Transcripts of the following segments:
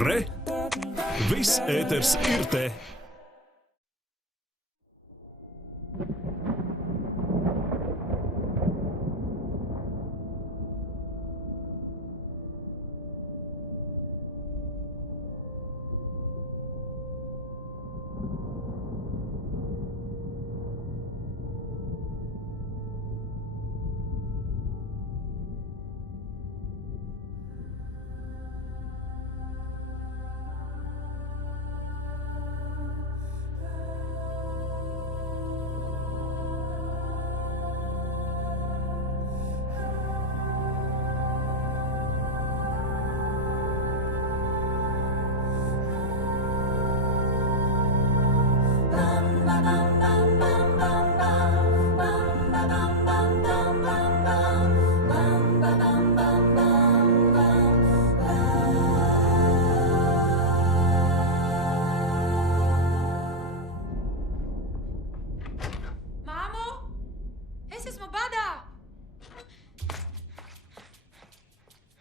Re! Viss ēters ir te!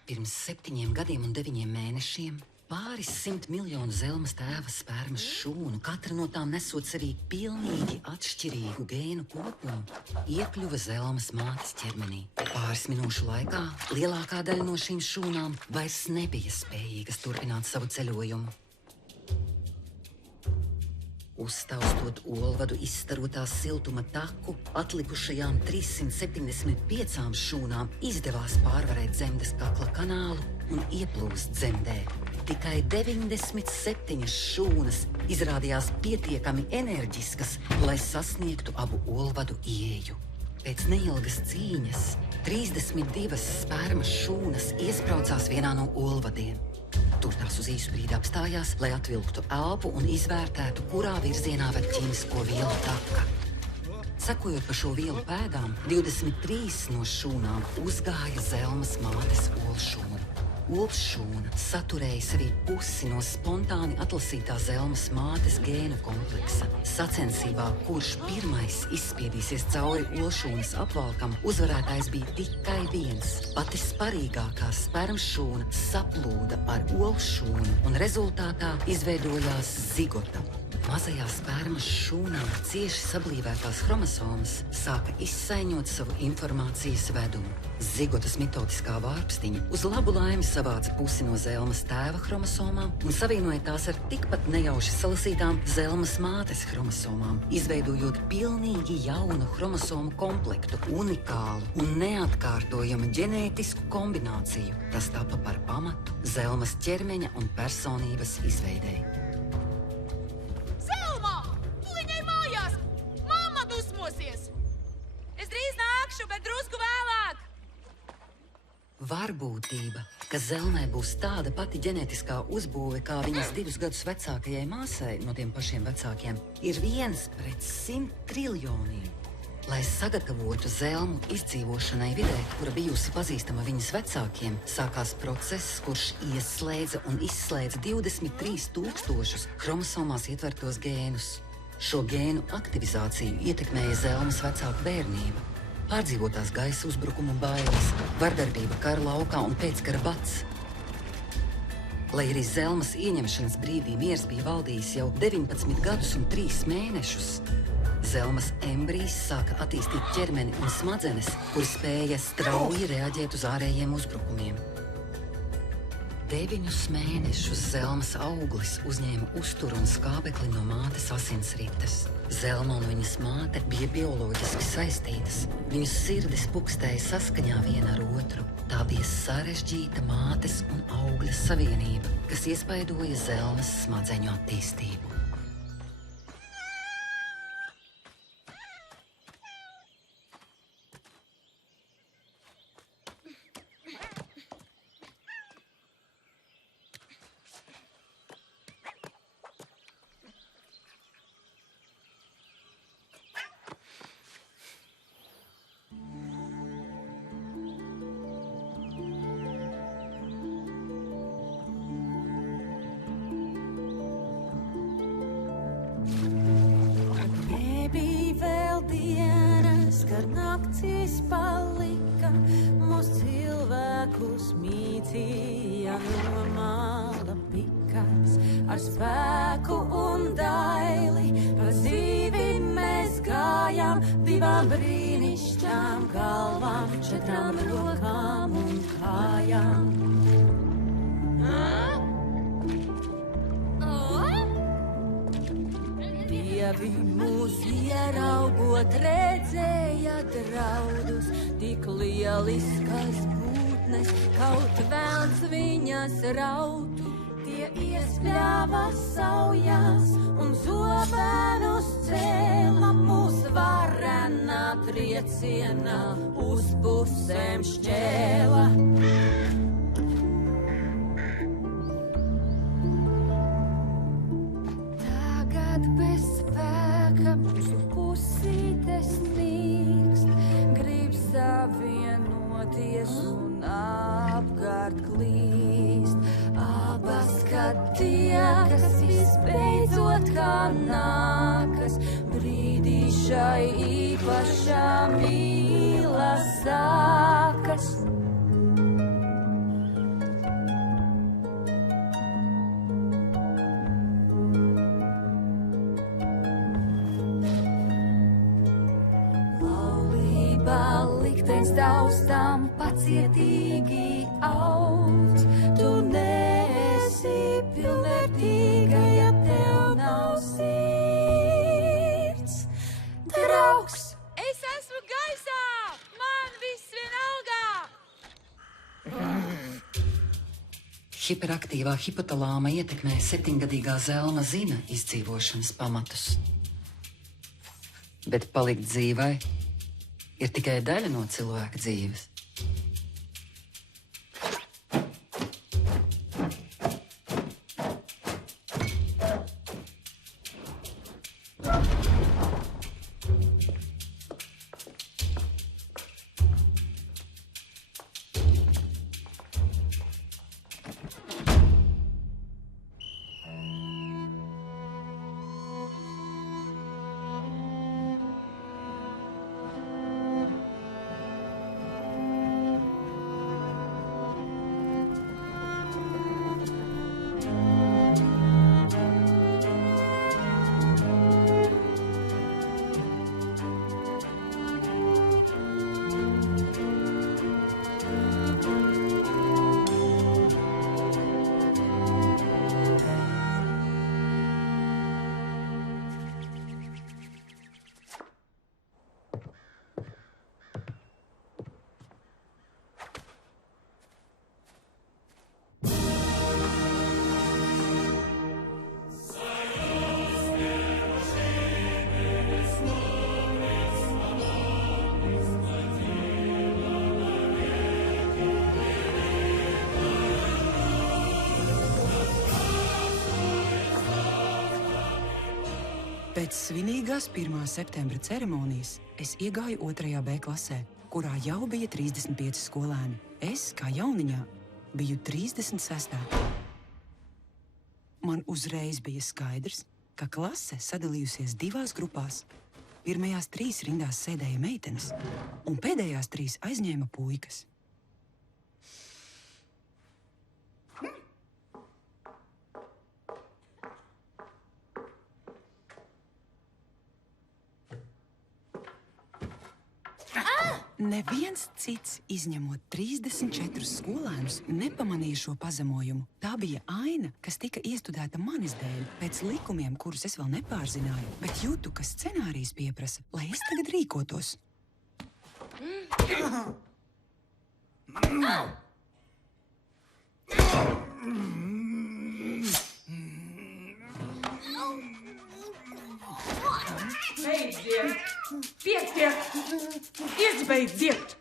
Pirms 7 gadiem un 9 mēnešiem pāris 100 miljonu Zelmas tēva spermas šūnu, katra no tām nesot arī pilnīgi atšķirīgu gēnu kopumu, iekļuva Zelmas mātes ķermenī. Pāris minūšu laikā lielākā daļa no šīm šūnām vairs nebija spējīgas turpināt savu ceļojumu. Uztaustot olvadu izstarotā siltuma taku, atlikušajām 375 šūnām izdevās pārvarēt dzemdes kakla kanālu un ieplūst dzemdē. Tikai 97 šūnas izrādījās pietiekami enerģiskas, lai sasniegtu abu olvadu ieeju. Pēc neilgas cīņas 32 spermas šūnas iespraucās vienā no olvadiem. Tur tās uz īsu brīdi apstājās, lai atvilktu elpu un izvērtētu, kurā virzienā ved ķīmisko vielu taka. Sekojot pa šo vielu pēdām, 23 no šūnām uzgāja Zelmas mātes olšūnu. Olšūna saturēja sevī pusi no spontāni atlasītā Zelmas mātes gēnu kompleksa. Sacensībā, kurš pirmais izspiedīsies cauri olšūnas apvalkam, uzvarētājs bija tikai viens. Pati sparīgākā spermšūna saplūda ar olšūnu un rezultātā izveidojās zigota. Mazajā spermas šūnā cieši sablīvētās chromosomas sāka izsaiņot savu informācijas vedumu. Zigotas mitotiskā vārpstiņa uz labu laimi savāca pusi no Zelmas tēva chromosomām un savienoja tās ar tikpat nejauši salasītām Zelmas mātes chromosomām, izveidojot pilnīgi jaunu chromosomu komplektu, unikālu un neatkārtojamu ģenētisku kombināciju. Tas tapa par pamatu Zelmas ķermeņa un personības izveidei. Es drīz nākšu, bet drusku vēlāk! Varbūtība, ka Zelmai būs tāda pati ģenētiskā uzbūve kā viņas 2 gadus vecākajai māsai no tiem pašiem vecākiem, ir 1/100 triljoniem. Lai sagatavotu Zelmu izdzīvošanai vidē, kura bijusi pazīstama viņas vecākiem, sākās process, kurš ieslēdza un izslēdza 23 000 chromosomās ietvertos gēnus. Šo gēnu aktivizāciju ietekmēja Zelmas vecāku bērnība, pārdzīvotās gaisa uzbrukuma bailes, vardarbība kara laukā un pēckara bats. Lai arī Zelmas ieņemšanas brīdī miers bija valdījis jau 19 gadus un 3 mēnešus, Zelmas embrijs sāka attīstīt ķermeni un smadzenes, kuri spēja strauji reaģēt uz ārējiem uzbrukumiem. 9 mēnešus Zelmas auglis uzņēma uzturu un skābekli no mātes asinsrites. Zelma un viņas māte bija bioloģiski saistītas. Viņu sirdis pukstēja saskaņā viena ar otru. Tā bija sarežģīta mātes un augļa savienība, kas iespaidoja Zelmas smadzeņu attīstību. Kad naktis palika, mūs cilvēkus mītīja no mājām. ar spēku un daili. Pa dzīvi mēs gājām, 2 brīnišķām galvām, 4 rokām un kājām. Dievi mūs ieraugot redzēja draudus, tik lieliskas būtnes, kaut velns viņas rautu. Tie iespļāva saujās un zobenus cēla, mūs varenā triecienā uz pusēm šķēla. Tagad bez spēka mūsu pusītes nīkst, grib savienoties un apkārt klīst. Abas, kad tiekas, visbeidzot kā nākas, brīdī šai īpašā mīla sākas. Laulībā liktenis taustām pacietīgi audz. Tu neesi pilnvērtīga, ja tev nav sirds. Draugs! Es esmu gaisā! Man viss vienalga! Hiperaktīvā hipotalāma ietekmē 7-gadīgā Zelma zina izdzīvošanas pamatus. Bet palikt dzīvai ir tikai daļa no cilvēka dzīves. Pēc svinīgās 1. septembra ceremonijas es iegāju 2. B klasē, kurā jau bija 35 skolēni. Es, kā jauniņā, biju 36. Man uzreiz bija skaidrs, ka klase sadalījusies 2 grupās. Pirmajās 3 rindās sēdēja meitenes, un pēdējās 3 aizņēma puikas. Neviens cits, izņemot 34 skolēnus, nepamanīja šo pazemojumu. Tā bija aina, kas tika iestudēta manis dēļ, pēc likumiem, kurus es vēl nepārzināju, bet jūtu, ka scenārijs pieprasa, lai es tagad rīkotos. Beidziet! Pietiek! Izbeidziet!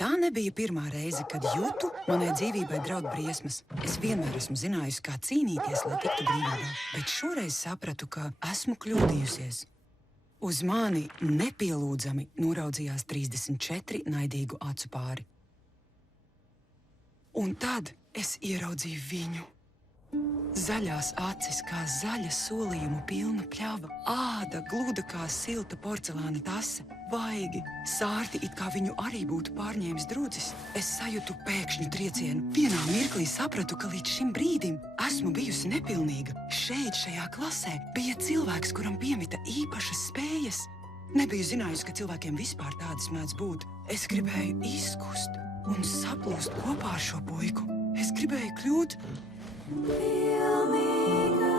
Tā nebija pirmā reize, kad jūtu, manai dzīvībai draud briesmas. Es vienmēr esmu zinājusi, kā cīnīties, lai tiktu brīvībā, bet šoreiz sapratu, ka esmu kļūdījusies. Uz mani nepielūdzami noraudzījās 34 naidīgu acu pāri. Un tad es ieraudzīju viņu. Zaļās acis kā zaļa solījumu pilna pļava, āda gluda kā silta porcelāna tase, vaigi, sārti, it kā viņu arī būtu pārņēmis drudzis. Es sajūtu pēkšņu triecienu. Vienā mirklī sapratu, ka līdz šim brīdim esmu bijusi nepilnīga. Šeit, šajā klasē, bija cilvēks, kuram piemita īpašas spējas. Nebiju zinājusi, ka cilvēkiem vispār tādas mēdz būt. Es gribēju izkust un saplūst kopā ar šo puiku. Es gribēju kļūt pilnīga.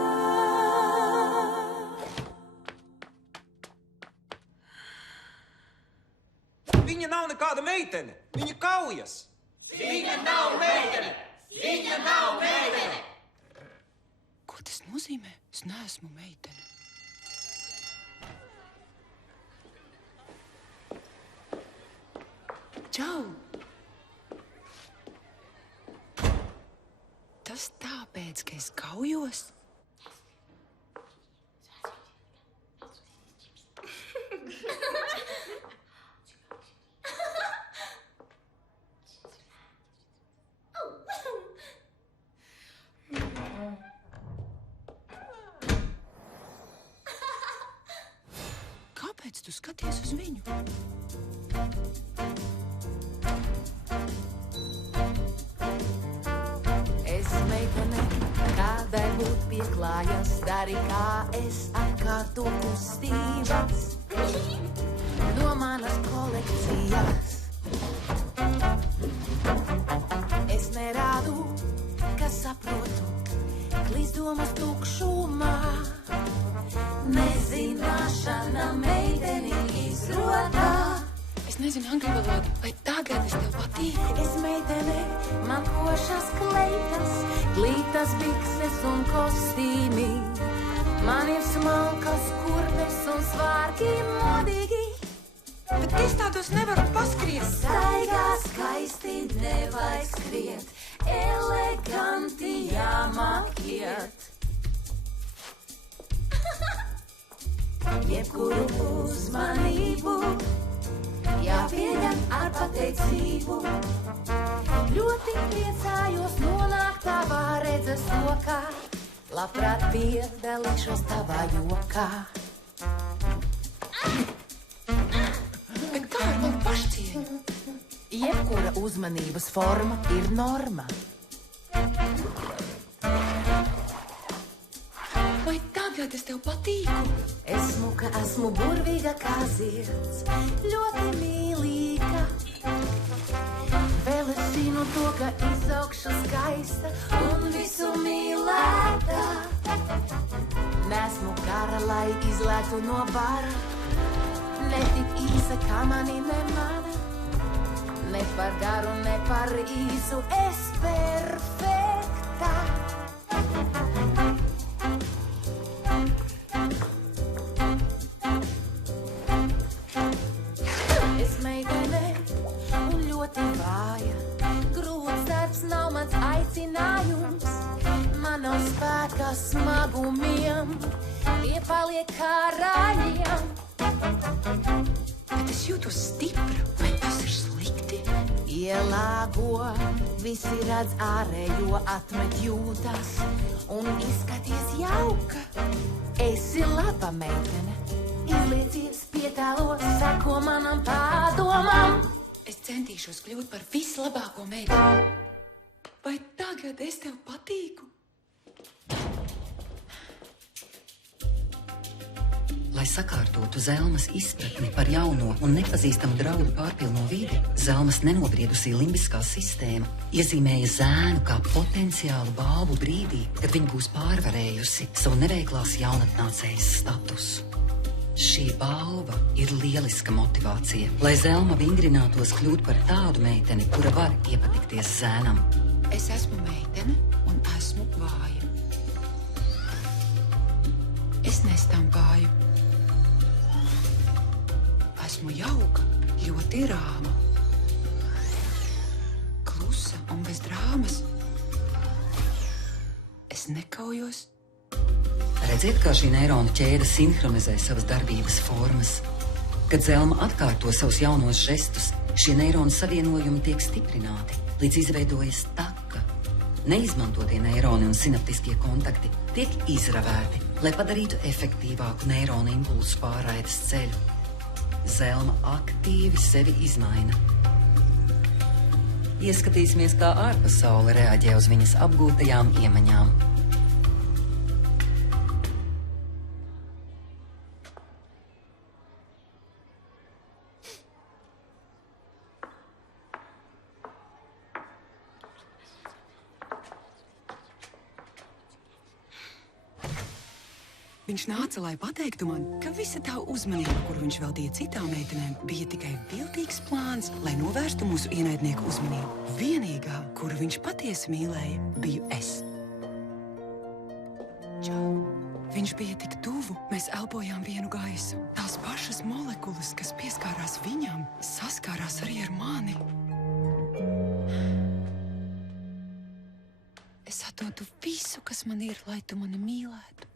Viņa nav nekāda meitene. Viņa kaujas. Viņa nav meitene. Viņa nav meitene. Ko tas nozīmē? Es neesmu meitene. Čau! Tas tāpēc, ka es kaujos? Kāpēc tu skaties uz viņu? Kādai būt pieklājas, dari kā es atkārto kustības no manas kolekcijas. Es nerādu, ka saprotu, klīzdomas tukšumā. Nezināšana meiteni izrotā. Es nezinu angļu valodu, vai tagad es tev patīku? Es meitene, man košas kleitas, glītas bikses un kostīmi. Man ir smalkas kurpes un svārki modīgi. Bet es tādos nevaru paskriet. Staigā skaisti nevajag skriet, eleganti jāmākiet. Jebkuru uzmanību jāpieņem ar pateicību. Ļoti priecājos nonākt tavā redzes lokā. Labprāt piedalīšos tavā jokā. Bet kā ar manu pašcieņu? Jebkura uzmanības forma ir norma. Vai tagad es tev patīku? Esmu burvīga kā zirds, ļoti mīlīga. Vēl es zinu to, ka izaugšu skaista un visu mīlēta. Nesmu kara, lai izlētu no bara, ne tik īsa kā mani nemana. Ne par garu, ne par īsu, es perfekta. Es meitene un ļoti vāja, grūts darbs nav mans aicinājums. Man nav spēka smagumiem, tie paliek kā raļiem. Bet es jūtos stipra, vai tas ir slikti? Ielāgo, visi redz ārējo, atmet jūtas un izskaties jauka. Esi laba meitene, izliecies pietālos, sako manam pārdomam. Es centīšos kļūt par vislabāko meiteni. Vai tagad es tev patīku? Lai sakārtotu Zelmas izpratni par jauno un nepazīstamu draudu pārpilno vidi, Zelmas nenobriedusī limbiskā sistēma iezīmēja zēnu kā potenciālu balvu brīdī, kad viņa būs pārvarējusi savu neveiklās jaunatnācējas statusu. Šī balva ir lieliska motivācija, lai Zelma vingrinātos kļūt par tādu meiteni, kura var iepatikties zēnam. Es esmu meitene un esmu vāja. Es nestampāju. Esmu jauka, ļoti rāma. Klusa un bez drāmas. Es nekaujos. Redziet, kā šī neironu ķēde sinhronizē savas darbības formas. Kad Zelma atkārto savus jaunos žestus, šie neironu savienojumi tiek stiprināti, līdz izveidojas taka. Neizmantotie neironi un sinaptiskie kontakti tiek izravēti, lai padarītu efektīvāku neironu impulsu pārraides ceļu. Zelma aktīvi sevi izmaina. Ieskatīsimies, kā ārpasaule reaģē uz viņas apgūtajām iemaņām. Viņš nāca, lai pateiktu man, ka visa tā uzmanība, kur viņš veltīja citām meitenēm, bija tikai viltīgs plāns, lai novērstu mūsu ienaidnieku uzmanību. Vienīgā, kuru viņš patiesi mīlēja, biju es. Čau. Viņš bija tik tuvu, mēs elpojām vienu gaisu. Tās pašas molekulas, kas pieskārās viņam, saskārās arī ar mani. Es atdodu visu, kas man ir, lai tu mani mīlētu.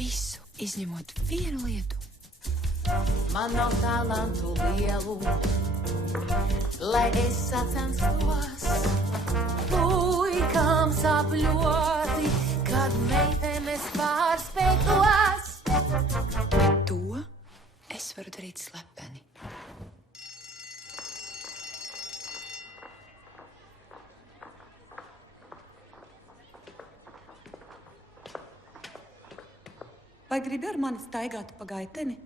Visu, izņemot vienu lietu. Man nav talantu lielu, lai es sacenstos. Puikām sāp ļoti, kad meitenes pārspētos. Bet to es varu darīt slepeni. Vai gribi ar mani staigāt pa gaiteni?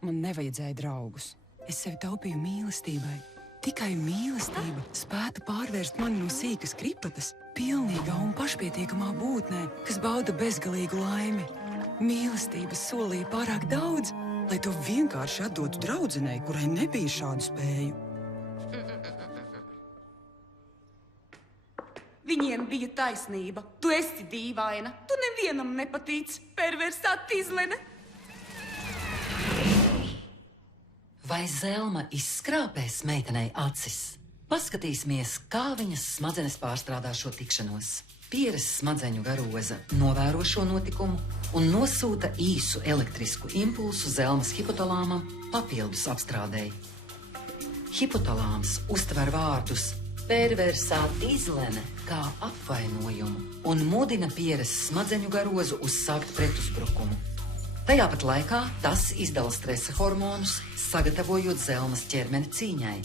Man nevajadzēja draugus. Es sevi taupīju mīlestībai. Tikai mīlestība spētu pārvērst mani no sīkas kripatas pilnīgā un pašpietiekamā būtnē, kas bauda bezgalīgu laimi. Mīlestība solīja pārāk daudz, lai to vienkārši atdotu draudzenei, kurai nebija šādu spēju. Viņiem bija taisnība. Tu esi dīvaina. Tu nevienam nepatīc. Perversā tīzlene. Vai Zelma izskrāpēs meitenei acis? Paskatīsimies, kā viņas smadzenes pārstrādā šo tikšanos. Pieres smadzeņu garoza novēro šo notikumu un nosūta īsu elektrisku impulsu Zelmas hipotalāmam papildus apstrādēji. Hipotalāms uztver vārdus perversā tīzlene kā apvainojumu un mudina pieres smadzeņu garozu uzsākt pretuzbrukumu. Tajā pat laikā tas izdala stresa hormonus, sagatavojot Zelmas ķermeni cīņai.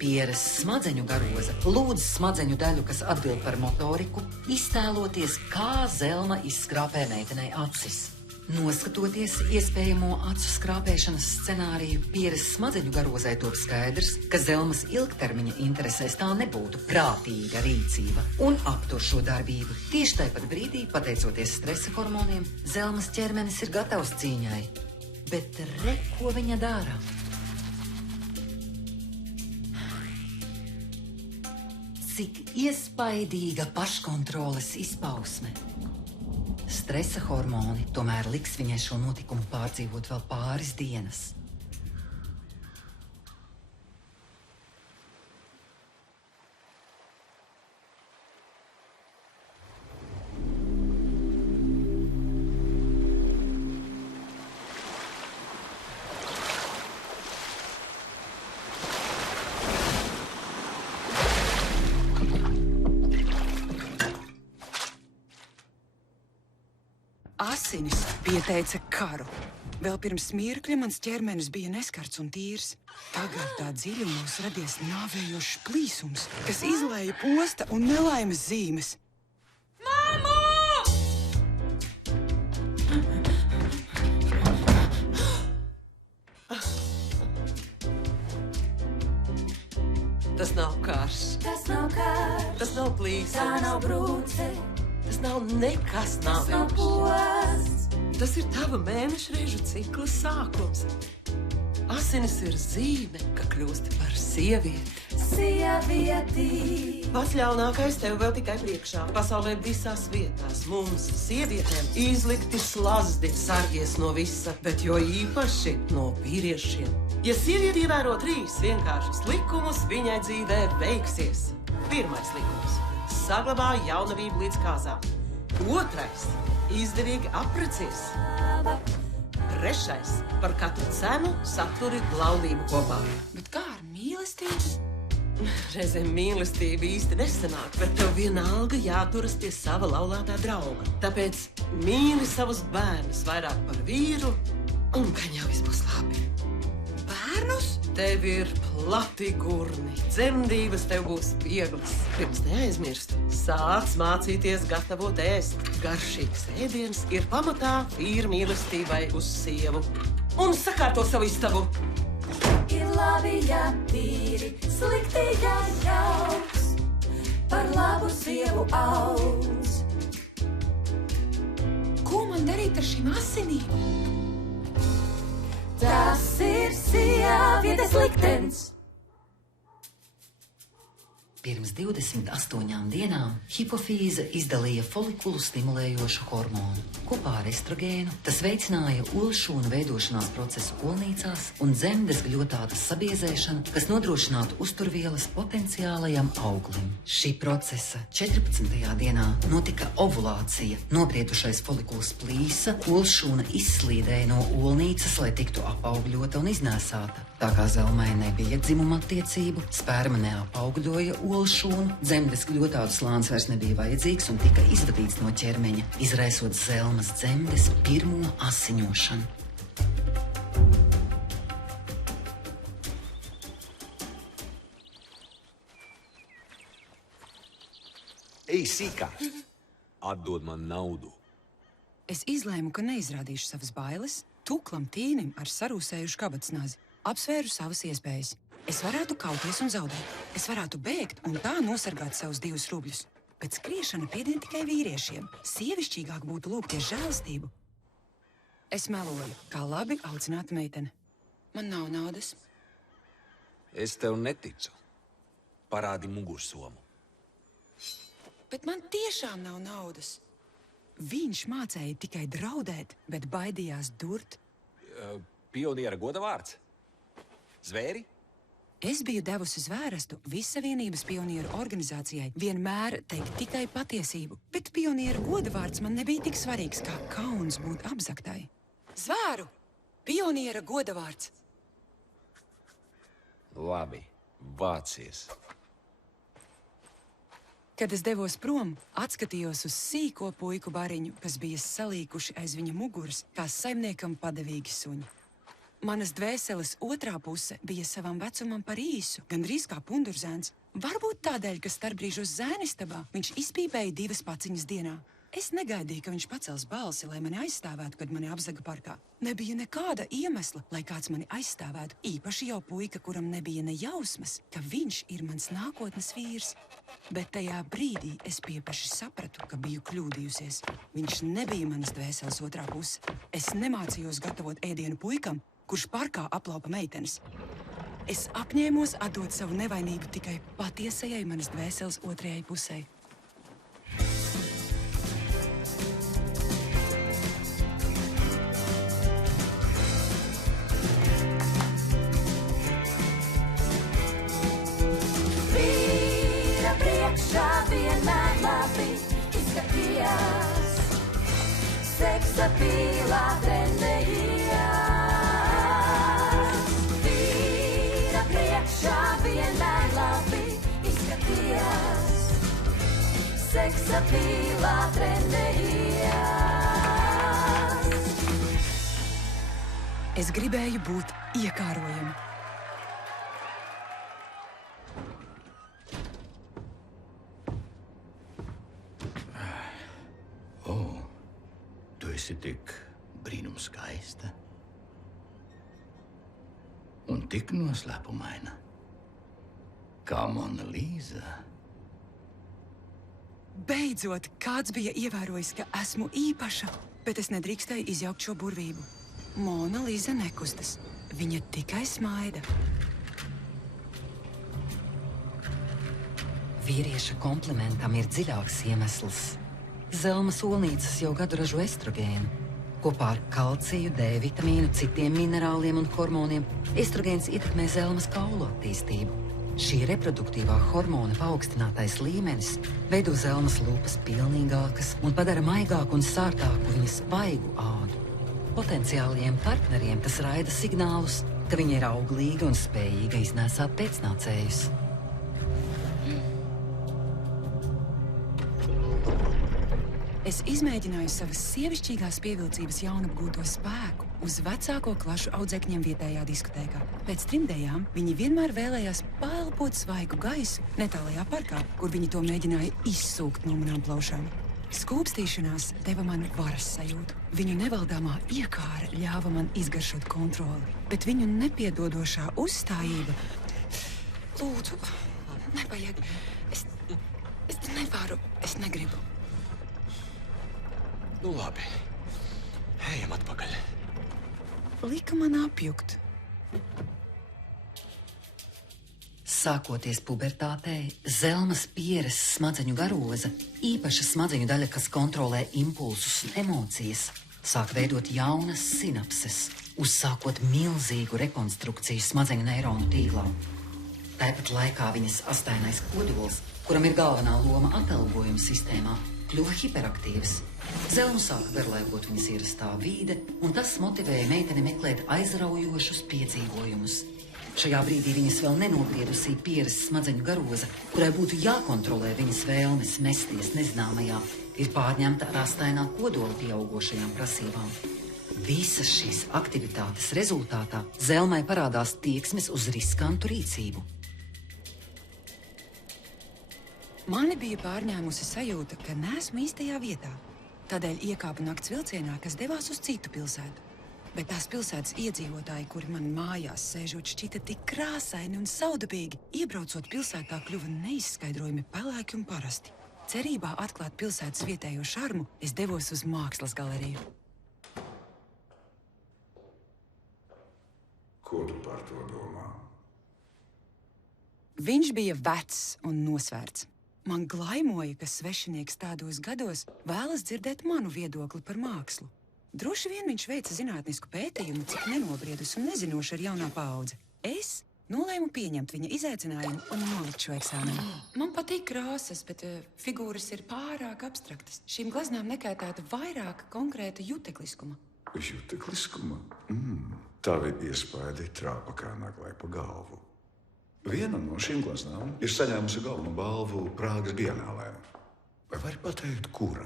Pieres smadzeņu garoza lūdz smadzeņu daļu, kas atbild par motoriku, iztēloties, kā Zelma izskrāpē meitenei acis. Noskatoties iespējamo acu skrāpēšanas scenāriju, pieres smadzeņu garozai top skaidrs, ka Zelmas ilgtermiņa interesēs tā nebūtu prātīga rīcība un aptur šo darbību. Tieši tāpat brīdī, pateicoties stresa hormoniem, Zelmas ķermenis ir gatavs cīņai. Bet re, ko viņa dara? Cik iespaidīga paškontroles izpausme. Stresa hormoni tomēr liks viņai šo notikumu pārdzīvot vēl pāris dienas. Asinis pieteica karu. Vēl pirms mirkļa mans ķermenis bija neskarts un tīrs. Tagad tā dziļumos radies nāvējošs plīsums, kas izlēja posta un nelaimes zīmes. Māmu! Tas nav karš. Tas nav kārs, Tas nav plīsums. tā nav brūce, Tas nav nekas tas nav nāvējošs. posts. Tas ir tava mēnešreižu cikla sākums. Asinis ir zīme, ka kļūsti par sievieti. Sievietī. Pats ļaunākais tev vēl tikai priekšā. Pasaulē visās vietās mums, sievietēm, izlikti slazdi sargies no visa, bet jo īpaši no vīriešiem. Ja sieviete ievēro 3 vienkāršus likumus, viņai dzīvē veiksies. 1. likums – saglabā jaunavību līdz kāzām. 2. – izdevīgi apprecies. 3. – par katru cenu saturi laulību kopā. Bet kā ar mīlestību? Reizēm mīlestība īsti nesanāk, bet tev vienalga jāturas pie sava laulātā drauga. Tāpēc mīli savus bērnus vairāk par vīru, un gan jau viss būs labi. Bērnus? Tev ir plati gurni, dzemdības tev būs vieglas. Pirms neaizmirst, sāc mācīties gatavot ēst. Garšīgs ēdiens ir pamatā vīra mīlestībai uz sievu. Un sakārto savu istabu! Ir labi, ja vīri, slikti, ja jauks, par labu sievu augs. Ko man darīt ar šīm asinīm? Tas ir sievietes liktenis. Pirms 28 dienām hipofīze izdalīja folikulu stimulējošu hormonu. Kopā ar estrogēnu tas veicināja olšūnu veidošanās procesu olnīcās un dzemdes gļotādas sabiezēšanu, kas nodrošinātu uzturvielas potenciālajam auglim. Šī procesa 14. dienā notika ovulācija. Nobriedušais folikuls plīsa, olšūna izslīdēja no olnīcas, lai tiktu apaugļota un iznēsāta. Tā kā zelmai nebija dzimuma attiecību, sperma neapaugļoja olšūnu, dzemdes gļotādu slānis vairs nebija vajadzīgs un tika izvadīts no ķermeņa, izraisot zelmas dzemdes pirmo asiņošanu. Ej, sīkā! Atdod man naudu. Es izlēmu, ka neizrādīšu savas bailes tuklam tīnim ar sarūsējušu kabatsnazi. Apsvēru savas iespējas. Es varētu kauties un zaudēt. Es varētu bēgt un tā nosargāt savus 2 rubļus. Bet skriešana piedien tikai vīriešiem. Sievišķīgāk būtu lūgties žēlastību. Es meloju, kā labi audzināta meitene. Man nav naudas. Es tev neticu. Parādi mugursomu. Bet man tiešām nav naudas. Viņš mācēja tikai draudēt, bet baidījās durt. Pioniera goda vārds? Zvēri? Es biju devusi zvērestu Vissavienības pionieru organizācijai vienmēr teikt tikai patiesību, bet pionieru godavārds man nebija tik svarīgs, kā kauns būt apzaktai. Zvēru! Pioniera godavārds! Labi, vācies. Kad es devos prom, atskatījos uz sīko puiku bariņu, kas bija salīkuši aiz viņa muguras, kā saimniekam padevīgi suņi. Manas dvēseles otrā puse bija savam vecumam par īsu, gandrīz kā pundurzēns. Varbūt tādēļ, ka starpbrīžos zēnistabā viņš izpīpēja 2 paciņas dienā. Es negaidīju, ka viņš pacels balsi, lai mani aizstāvētu, kad mani apzaga parkā. Nebija nekāda iemesla, lai kāds mani aizstāvētu, īpaši jau puika, kuram nebija ne jausmas, ka viņš ir mans nākotnes vīrs. Bet tajā brīdī es piepeši sapratu, ka biju kļūdījusies. Viņš nebija manas dvēseles otrā puse. Es nemācījos gatavot ēdienu puikam, kurš parkā aplaupa meitenes. Es apņēmos atdot savu nevainību tikai patiesajai manas dvēseles otrajai pusei. Vīra priekšā vienmēr labi izskatījās, seksa pīlā trenējījās. Vienmēr labi izskatījās, seksa pīlā trenējījās. Es gribēju būt iekārojama. Tu esi tik brīnums skaista un tik noslēpumaina. Kā Mona Līza. Beidzot, kāds bija ievērojis, ka esmu īpaša, bet es nedrīkstēju izjaukt šo burvību. Mona Līza nekustas. Viņa tikai smaida. Vīrieša komplimentam ir dziļāks iemesls. Zelmas olnīcas jau gadu ražo estrogēnu. Kopā ar kalciju, D vitamīnu, citiem minerāliem un hormoniem estrogēns ietekmē zelmas kaulu attīstību. Šī reproduktīvā hormona paaugstinātais līmenis veido zelmas lūpas pilnīgākas un padara maigāku un sārtāku viņas vaigu ādu. Potenciālajiem partneriem tas raida signālus, ka viņa ir auglīga un spējīga iznēsāt pēcnācējus. Es izmēģināju savas sievišķīgās pievilcības jaunapgūto spēku uz vecāko klašu audzēkņiem vietējā diskotēkā. Pēc trimdējām viņi vienmēr vēlējās paelpot svaigu gaisu netālajā parkā, kur viņi to mēģināja izsūkt no manām plaušām. Skūpstīšanās deva man varas sajūtu. Viņu nevaldāmā iekāra ļāva man izgaršot kontroli, bet viņu nepiedodošā uzstājība... Lūdzu, nevajag. Es nevaru, es negribu. Nu labi, ejam atpakaļ. Lika man apjukt. Sākoties pubertātei, Zelmas pieres smadzeņu garoza, īpaša smadzeņu daļa, kas kontrolē impulsus un emocijas, sāk veidot jaunas sinapses, uzsākot milzīgu rekonstrukciju smadzeņu neironu tīklā. Tāpat laikā viņas astainais kodols, kuram ir galvenā loma atalgojuma sistēmā, kļuva hiperaktīvs. Zelmu sāka garlaikot viņas ierastā vīde, un tas motivēja meiteni meklēt aizraujošus piedzīvojumus. Šajā brīdī viņas vēl nenobriedusī pieres smadzeņu garoza, kurai būtu jākontrolē viņas vēlmes mesties nezināmajā, ir pārņemta ar astainā kodola pieaugošajām prasībām. Visas šīs aktivitātes rezultātā Zelmai parādās tieksmes uz riskantu rīcību. Mani bija pārņēmusi sajūta, ka neesmu īstajā vietā. Tādēļ iekāpu nakts vilcienā, kas devās uz citu pilsētu. Bet tās pilsētas iedzīvotāji, kuri man mājās sēžot, šķita tik krāsaini un saudabīgi, iebraucot pilsētā kļuva neizskaidrojami pelēki un parasti. Cerībā atklāt pilsētas vietējo šarmu, es devos uz mākslas galeriju. Ko tu par to domā? Viņš bija vecs un nosvērts. Man glaimoja, ka svešinieks tādos gados vēlas dzirdēt manu viedokli par mākslu. Droši vien viņš veica zinātnisku pētījumu, cik nenobriedus un nezinoši ir jaunā paudze. Es nolēmu pieņemt viņa izaicinājumu un nolikt šo eksāmenu. Man patīk krāsas, bet figūras ir pārāk abstraktas. Šīm glaznām nekaitētu vairāk konkrēta jutekliskuma. Jutekliskuma? Tavi iespaidi trāpa kā naglai pa galvu. Viena no šīm glaznām ir saņēmusi galveno balvu Prāgas bienālē. Vai vari pateikt, kura?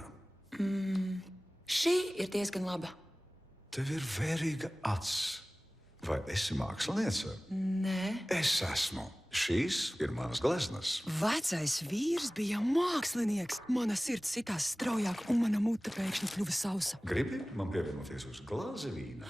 Šī ir diezgan laba. Tev ir vērīga acs. Vai esi māksliniece? Nē. Es esmu. Šīs ir manas gleznas. Vecais vīrs bija mākslinieks. Mana sirds sitās straujāk un mana mute pēkšņi kļuva sausa. Gribi man pievienoties uz glāzi vīna?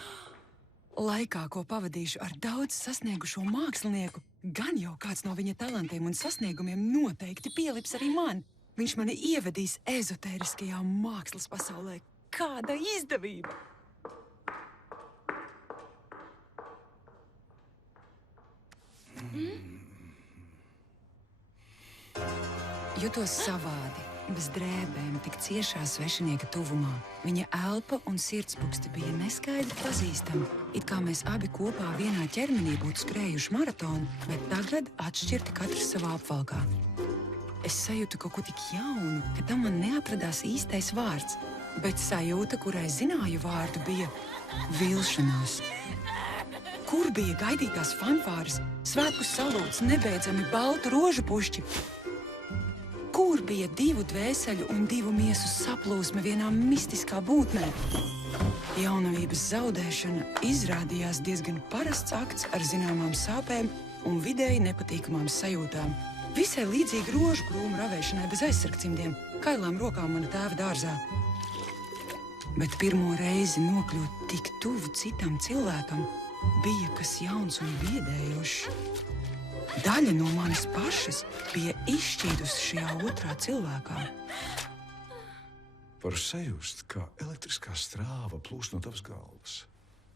Laikā, ko pavadīšu ar daudz sasniegušo mākslinieku, gan jau kāds no viņa talantiem un sasniegumiem noteikti pielips arī man. Viņš mani ievedīs ezotēriskajā mākslas pasaulē. Kāda izdevība! Jutos savādi, bez drēbēm, tik ciešā svešinieka tuvumā. Viņa elpa un sirdspuksti bija neskaidri pazīstami, it kā mēs abi kopā vienā ķermenī būtu skrējuši maratonu, bet tagad atšķirti katrs savā apvalkā. Es sajūtu kaut ko tik jaunu, ka tam man neatradās īstais vārds, bet sajūta, kurai zināju vārdu, bija vilšanās. Kur bija gaidītās fanfāras, svētku salūts, nebeidzami baltu rožu pušķi? Kur bija divu dvēseļu un divu miesu saplūsme vienā mistiskā būtnē? Jaunavības zaudēšana izrādījās diezgan parasts akts ar zināmām sāpēm un vidēji nepatīkamām sajūtām. Visai līdzīgi rožu krūmu ravēšanai bez aizsargcimdiem, kailām rokām mana tēva dārzā. Bet pirmo reizi nokļūt tik tuvu citam cilvēkam bija kas jauns un biedējošs. Daļa no manis pašas bija izšķīdusi šajā otrā cilvēkā. Var sajust, kā elektriskā strāva plūst no tavas galvas.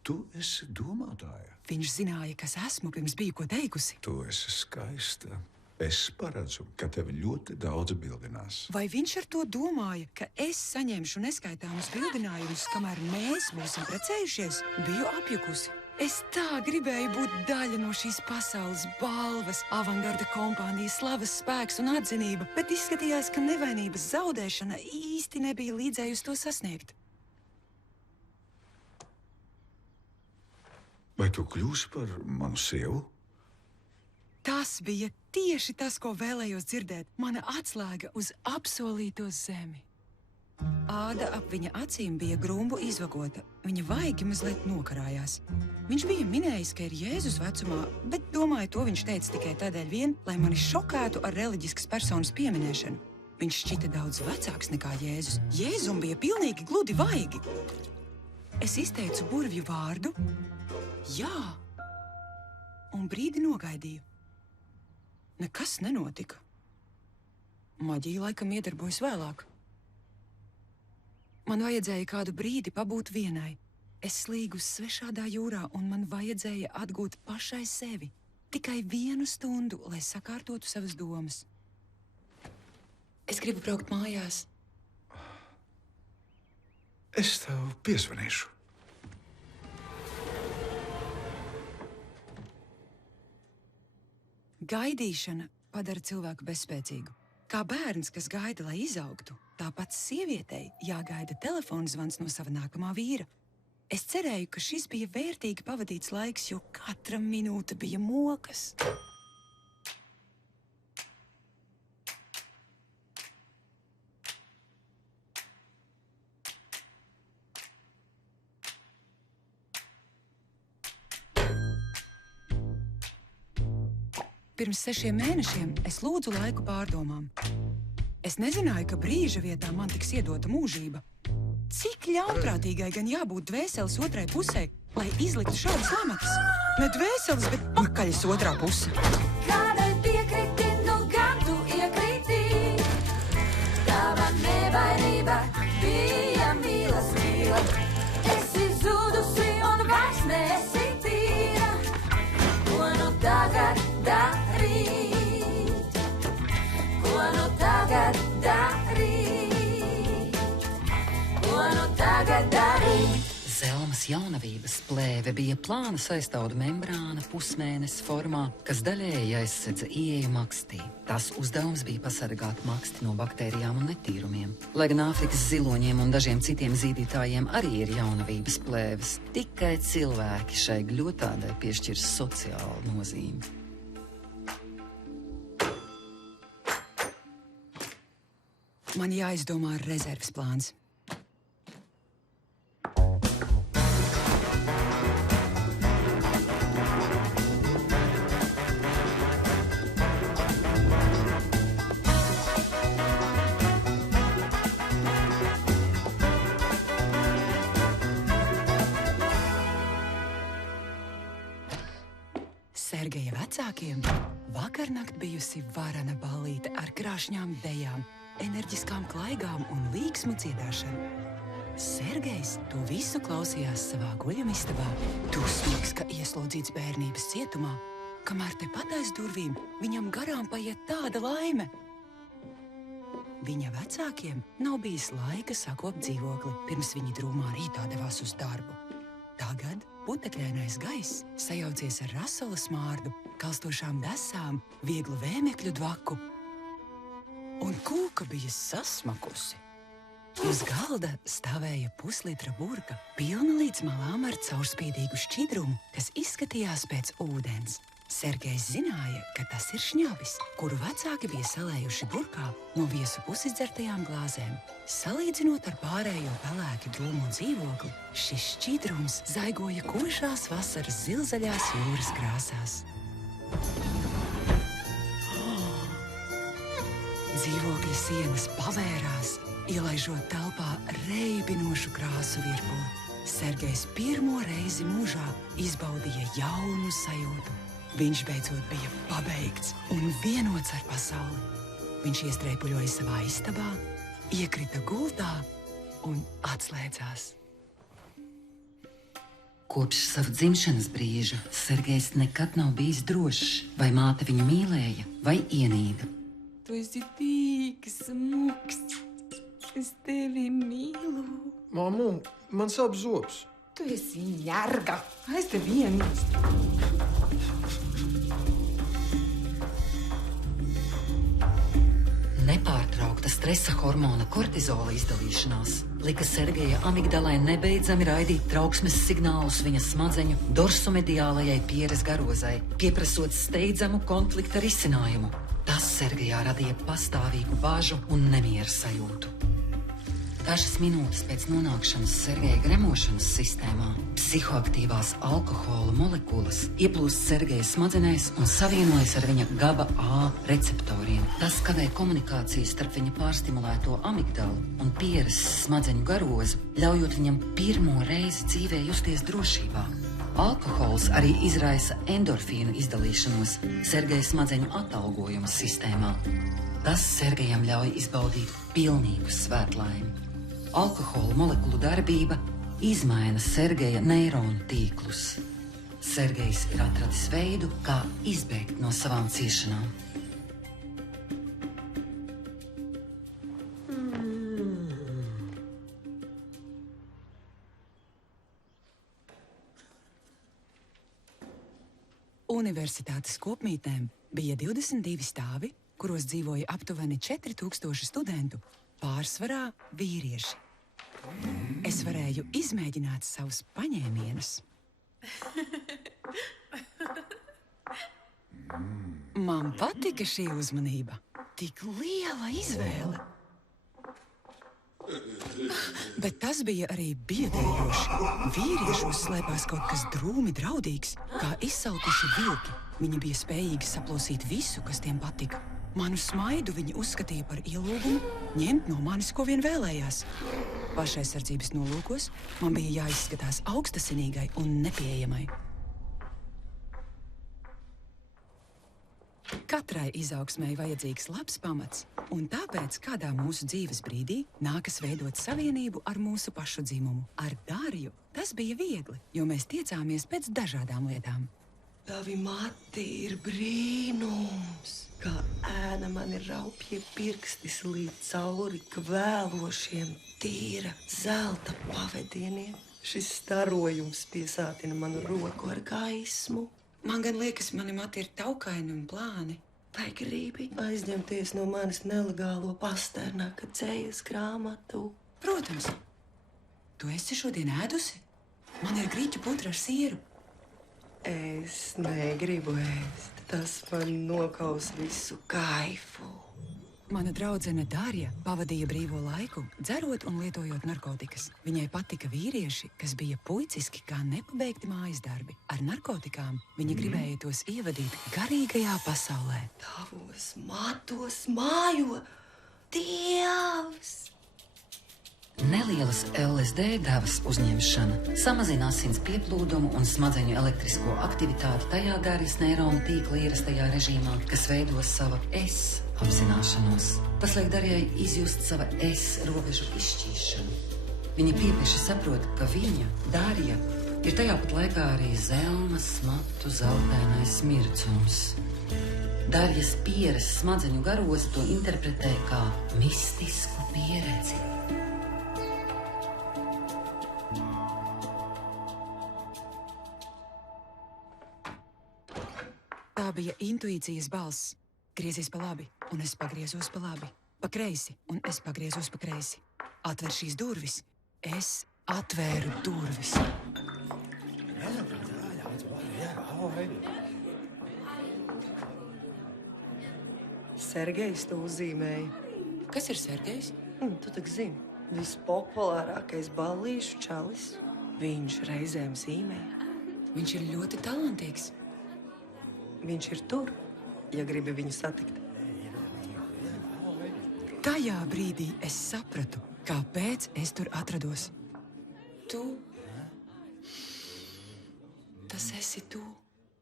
Tu esi domātāja. Viņš zināja, kas esmu, pirms biju ko teikusi. Tu esi skaista. Es paredzu, ka tevi ļoti daudz bildinās. Vai viņš ar to domāja, ka es saņemšu neskaitāmus bildinājumus, kamēr mēs būsim precējušies? Biju apjukusi. Es tā gribēju būt daļa no šīs pasaules balvas, avangarda kompānijas, slavas spēks un atzinība, bet izskatījās, ka nevainības zaudēšana īsti nebija līdzējusi to sasniegt. Vai tu kļūsi par manu sievu? Tas bija tieši tas, ko vēlējos dzirdēt. Mana atslēga uz apsolīto zemi. Āda ap viņa acīm bija grumbu izvagota. Viņa vaigi mazliet nokarājās. Viņš bija minējis, ka ir Jēzus vecumā, bet domāju, to viņš teica tikai tādēļ vien, lai mani šokētu ar reliģiskas personas pieminēšanu. Viņš šķita daudz vecāks nekā Jēzus. Jēzum bija pilnīgi gludi vaigi. Es izteicu burvju vārdu. Jā. Un brīdi nogaidīju. Nekas nenotika. Maģija laikam iedarbojas vēlāk. Man vajadzēja kādu brīdi pabūt vienai. Es slīgu svešādā jūrā, un man vajadzēja atgūt pašai sevi. Tikai 1 stundu, lai sakārtotu savas domas. Es gribu braukt mājās. Es tev piezvanīšu. Gaidīšana padara cilvēku bezspēcīgu. Kā bērns, kas gaida, lai izaugtu, tāpat sievietei jāgaida telefona zvans no sava nākamā vīra. Es cerēju, ka šis bija vērtīgi pavadīts laiks, jo katra minūte bija mokas. Pirms 6 mēnešiem es lūdzu laiku pārdomām. Es nezināju, ka brīža vietā man tiks iedota mūžība. Cik ļaunprātīgai gan jābūt dvēseles otrai pusē, lai izliktu šādas lamatas? Ne dvēseles, bet pakaļas otrā puse. Kādēļ piekriti, nu gan tu iekriti? Tava nevainība bija mīlestība. Esi zudusi un vairs neesi tīra. Ko nu tagad darīt? Ko nu tagad darīt? Ko nu tagad darīt? Zelmas jaunavības plēve bija plāna saistauda membrāna pusmēnesis formā, kas daļēji aizsedza ieeju makstī. Tās uzdevums bija pasargāt maksti no baktērijām un netīrumiem. Lai gan Āfrikas ziloņiem un dažiem citiem zīdītājiem arī ir jaunavības plēves, tikai cilvēki šai gļotādai piešķirs sociālu nozīmi. Man jāizdomā rezerves plāns. Sergeja vecākiem vakarnakt bijusi varana ballīte ar krāšņām dejām, enerģiskām klaigām un līksmu dziedāšanu. Sergejs to visu klausījās savā guļamistabā, dusmīgs, ka ieslodzīts bērnības cietumā, kamēr tepat aiz durvīm viņam garām paiet tāda laime. Viņa vecākiem nav bijis laika sakopt dzīvokli, pirms viņi drūmā rītā devās uz darbu. Tagad putekļainais gaiss sajaucies ar rasala smārdu, kalstošām desām, vieglu vēmekļu dvaku, un kūka bija sasmakusi. Uz galda stāvēja puslitra burka, pilna līdz malām ar caurspīdīgu šķidrumu, kas izskatījās pēc ūdens. Sergejs zināja, ka tas ir šņabis, kuru vecāki bija salējuši burkā no viesu pusidzertajām glāzēm. Salīdzinot ar pārējo pelēki drūmo dzīvokli, šis šķidrums zaigoja košās vasaras zilzaļās jūras krāsās. Dzīvokļa sienas pavērās, ielaižot telpā reibinošu krāsu virpuli. Sergejs pirmo reizi mūžā izbaudīja jaunu sajūtu. Viņš beidzot bija pabeigts un vienots ar pasauli. Viņš iestrēpuļoja savā istabā, iekrita gultā un atslēdzās. Kopš sava dzimšanas brīža Sergejs nekad nav bijis drošs, vai māte viņu mīlēja vai ienīda. Tu esi tik smuks. Es tevi mīlu. Māmu, man sāp zobs. Tu esi ņarga. Es tevi iemīstu. Nepārtraukta stresa hormona kortizola izdalīšanās lika Sergeja amigdalai nebeidzami raidīt trauksmes signālus viņa smadzeņu dorsomediālajai pieres garozai, pieprasot steidzamu konflikta risinājumu. Tas Sergejā radīja pastāvīgu bažu un nemiera sajūtu. Dažas minūtes pēc nonākšanas Sergeja gremošanas sistēmā psihoaktīvās alkohola molekulas ieplūst Sergeja smadzenēs un savienojas ar viņa GABA A receptoriem. Tas kavē komunikāciju starp viņa pārstimulēto amigdalu un pieres smadzeņu garozu, ļaujot viņam pirmo reizi dzīvē justies drošībā. Alkohols arī izraisa endorfīnu izdalīšanos Sergeja smadzeņu atalgojuma sistēmā. Tas Sergejam ļauj izbaudīt pilnīgu svētlaimi. Alkohola molekulu darbība izmaina Sergeja neironu tīklus. Sergejs ir atradis veidu, kā izbēgt no savām ciešanām. Universitātes kopmītnēm bija 22 stāvi, kuros dzīvoja aptuveni 4000 studentu, pārsvarā vīrieši. Es varēju izmēģināt savus paņēmienus. Man patika šī uzmanība. Tik liela izvēle. Bet tas bija arī biedējoši. Vīriešos slēpās kaut kas drūmi draudīgs, kā izsalkuši vilki. Viņi bija spējīgi saplosīt visu, kas tiem patika. Manu smaidu viņi uzskatīja par ielūgumu ņemt no manis, ko vien vēlējās. Pašaizsardzības nolūkos man bija jāizskatās augstasinīgai un nepieejamai. Katrai izaugsmei vajadzīgs labs pamats, un tāpēc kādā mūsu dzīves brīdī nākas veidot savienību ar mūsu pašu dzimumu. Ar Darju tas bija viegli, jo mēs tiecāmies pēc dažādām lietām. Tavi mati ir brīnums, kā ēna mani raupja pirkstis līdz cauri kvēlošiem tīra zelta pavadieniem. Šis starojums piesātina manu roku ar gaismu. Man gan liekas, mani mati ir taukaini un plāni. Vai gribi aizņemties no manis nelegālo Pasternaka dzējas grāmatu? Protams. Tu esi šodien ēdusi? Man ir grīķu putra ar sieru. Es negribu ēst. Tas man nokaus visu kaifu. Mana draudzene Darja pavadīja brīvo laiku, dzerot un lietojot narkotikas. Viņai patika vīrieši, kas bija puiciski kā nepabeigti mājas darbi. Ar narkotikām viņa gribēja tos ievadīt garīgajā pasaulē. Tavos matos mājo Dievs! Nelielas LSD devas uzņemšana samazina asins pieplūdumu un smadzeņu elektrisko aktivitāti tajā Darjas neironu tīkla ierastajā režīmā, kas veido sava es apzināšanos. Tas liek Darjai izjust sava es robežu izšķīšanu. Viņa piepieši saprot, ka viņa, Darja, ir tajā pat laikā arī zelmas matu zeltainais mirdzums. Darjas pieres smadzeņu garozi to interpretē kā mistisku pieredzi. Tā bija intuīcijas balss. Griezies pa labi, un es pagriezos pa labi. Pa kreisi, un es pagriezos pa kreisi. Atver šīs durvis. Es atvēru durvis. Sergejs to uzzīmēja. Kas ir Sergejs? Tu tak zini, vispopulārākais ballīšu čalis. Viņš reizēm zīmē. Viņš ir ļoti talantīgs. Viņš ir tur, ja gribi viņu satikt. Tajā brīdī es sapratu, kāpēc es tur atrados. Tu. Tas esi tu.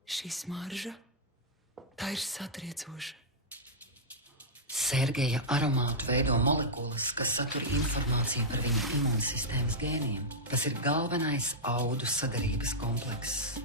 Šī smarža. Tā ir satriecoša. Sergeja aromātu veido molekulas, kas satur informāciju par viņa imūnsistēmas gēniem. Tas ir galvenais audu sadarības komplekss.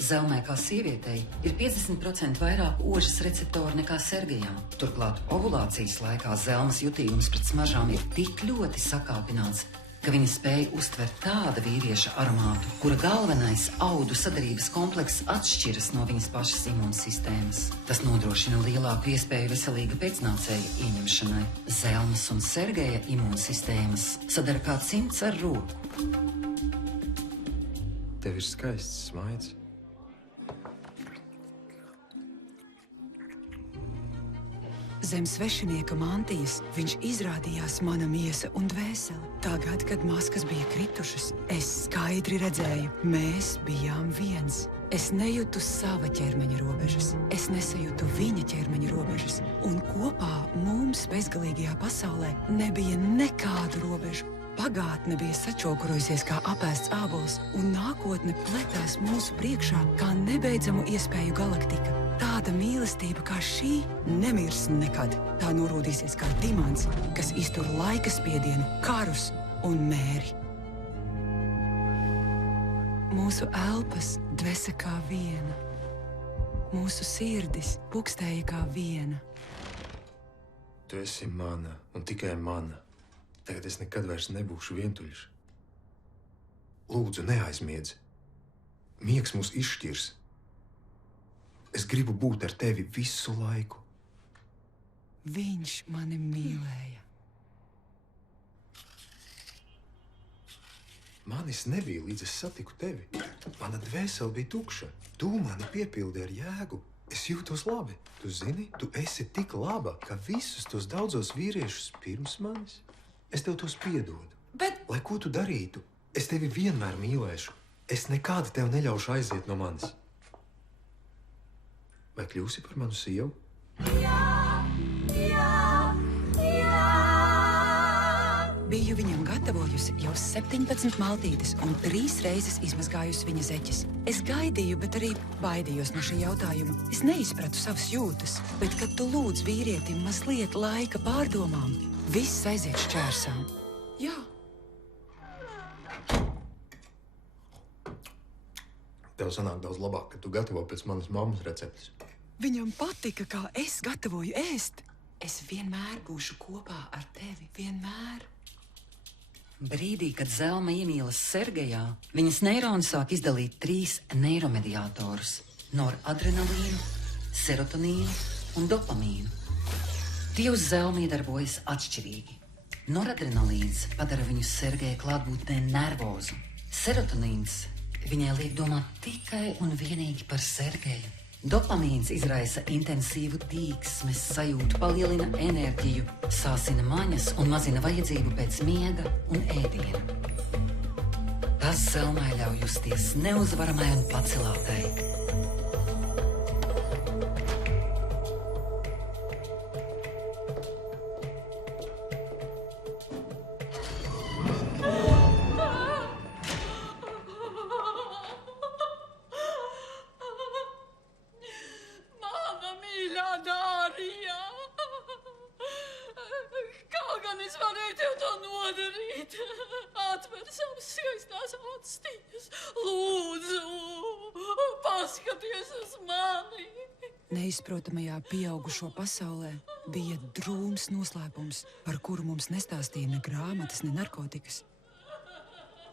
Zelmē kā sievietei ir 50% vairāk ožas receptoru nekā Sergejam. Turklāt ovulācijas laikā zelmas jutījums pret smaržām ir tik ļoti sakāpināts, ka viņa spēja uztvert tāda vīrieša aromātu, kura galvenais audu sadarības komplekss atšķiras no viņas pašas imūnsistēmas. Tas nodrošina lielāku iespēju veselīga pēcnācēja ieņemšanai. Zelmas un Sergeja imūnsistēmas sadara kā cimds ar roku. Tev ir skaists smaids. zem svešinieka mantijas viņš izrādījās mana miesa un dvēsele. Tagad, kad maskas bija kritušas, es skaidri redzēju, mēs bijām viens. Es nejūtu sava ķermeņa robežas, es nesajūtu viņa ķermeņa robežas, un kopā mums bezgalīgajā pasaulē nebija nekādu robežu. Pagātne bija sačokurojusies kā apēsts ābols, un nākotne pletās mūsu priekšā kā nebeidzamu iespēju galaktika. Tāda mīlestība kā šī nemirs nekad. Tā norūdīsies kā dimants, kas iztur laika spiedienu, karus un mēri. Mūsu elpas dvesa kā viena. Mūsu sirdis pukstēja kā viena. Tu esi mana un tikai mana. Tagad es nekad vairs nebūšu vientuļš. Lūdzu, neaizmiedz. Miegs mūs izšķirs. Es gribu būt ar tevi visu laiku. Viņš mani mīlēja. Manis nebija, līdz es satiku tevi. Mana dvēsele bija tukša. Tu mani piepildi ar jēgu. Es jūtos labi. Tu zini, tu esi tik laba, ka visus tos daudzos vīriešus pirms manis. Es tev tos piedodu. Bet... Lai ko tu darītu, es tevi vienmēr mīlēšu. Es nekādi tev neļaušu aiziet no manis. Vai kļūsi par manu sievu? Biju viņam gatavojusi jau 17 maltītes un 3 reizes izmazgājusi viņa zeķes. Es gaidīju, bet arī baidījos no šī jautājuma. Es neizpratu savas jūtas, bet, kad tu lūdz vīrietim mazliet laika pārdomām, viss aiziet šķērsām. Jā. Tev sanāk daudz labāk, ka tu gatavo pēc manas mammas receptes. Viņam patika, kā es gatavoju ēst. Es vienmēr būšu kopā ar tevi, vienmēr. Brīdī, kad Zelma iemīlas Sergejā, viņas neironi sāk izdalīt 3 neiromediātorus – noradrenalīnu, serotonīnu un dopamīnu. Tie uz Zelmu iedarbojas atšķirīgi. Noradrenalīns padara viņu Sergeja klātbūtnē nervozu. Serotonīns viņai liek domāt tikai un vienīgi par Sergeju. Dopamīns izraisa intensīvu tīksmes sajūtu, palielina enerģiju, sāsina maņas un mazina vajadzību pēc miega un ēdiena. Tas Zelmai ļauj justies neuzvaramai un pacelātai. Neizprotamajā pieaugušo pasaulē bija drūms noslēpums, par kuru mums nestāstīja ne grāmatas, ne narkotikas.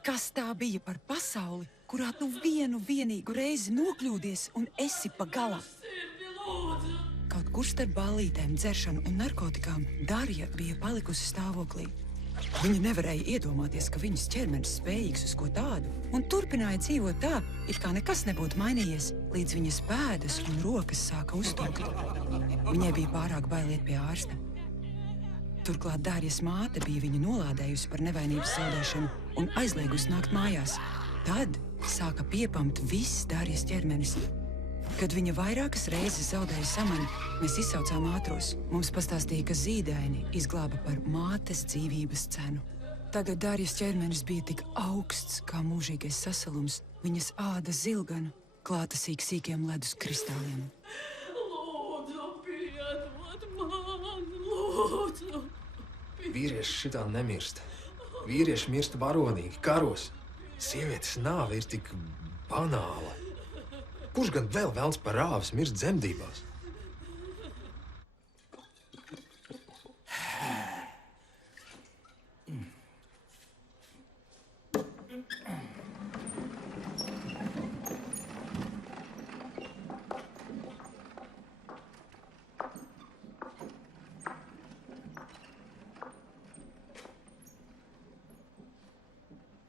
Kas tā bija par pasauli, kurā tu vienīgu reizi nokļūdies un esi pa galam? Kaut kur starp ballītēm, dzeršanu un narkotikām Darja bija palikusi stāvoklī. Viņa nevarēja iedomāties, ka viņas ķermenis spējīgs uz ko tādu, un turpināja dzīvot tā, it kā nekas nebūtu mainījies, līdz viņas pēdas un rokas sāka uztūkt. Viņai bija pārāk bail iet pie ārsta. Turklāt Darjas māte bija viņu nolādējusi par nevainības zaudēšanu un aizliegusi nākt mājās. Tad sāka piepamt viss Darjas ķermenis. Kad viņa vairākas reizes zaudēja samaņu, mēs izsaucām ātros. Mums pastāstīja, ka zīdaini izglāba par mātes dzīvības cenu. Tagad Darjas ķermenis bija tik augsts kā mūžīgais sasalums, viņas āda zilgana, klātasīg sīkiem ledus kristāliem. Lūdzu, piedod man, lūdzu. Vīrieši šitā nemirst. Vīrieši mirst varonīgi, karos. Sievietes nāve ir tik banāla. Kurš gan vēl velns par rāvis mirst dzemdībās?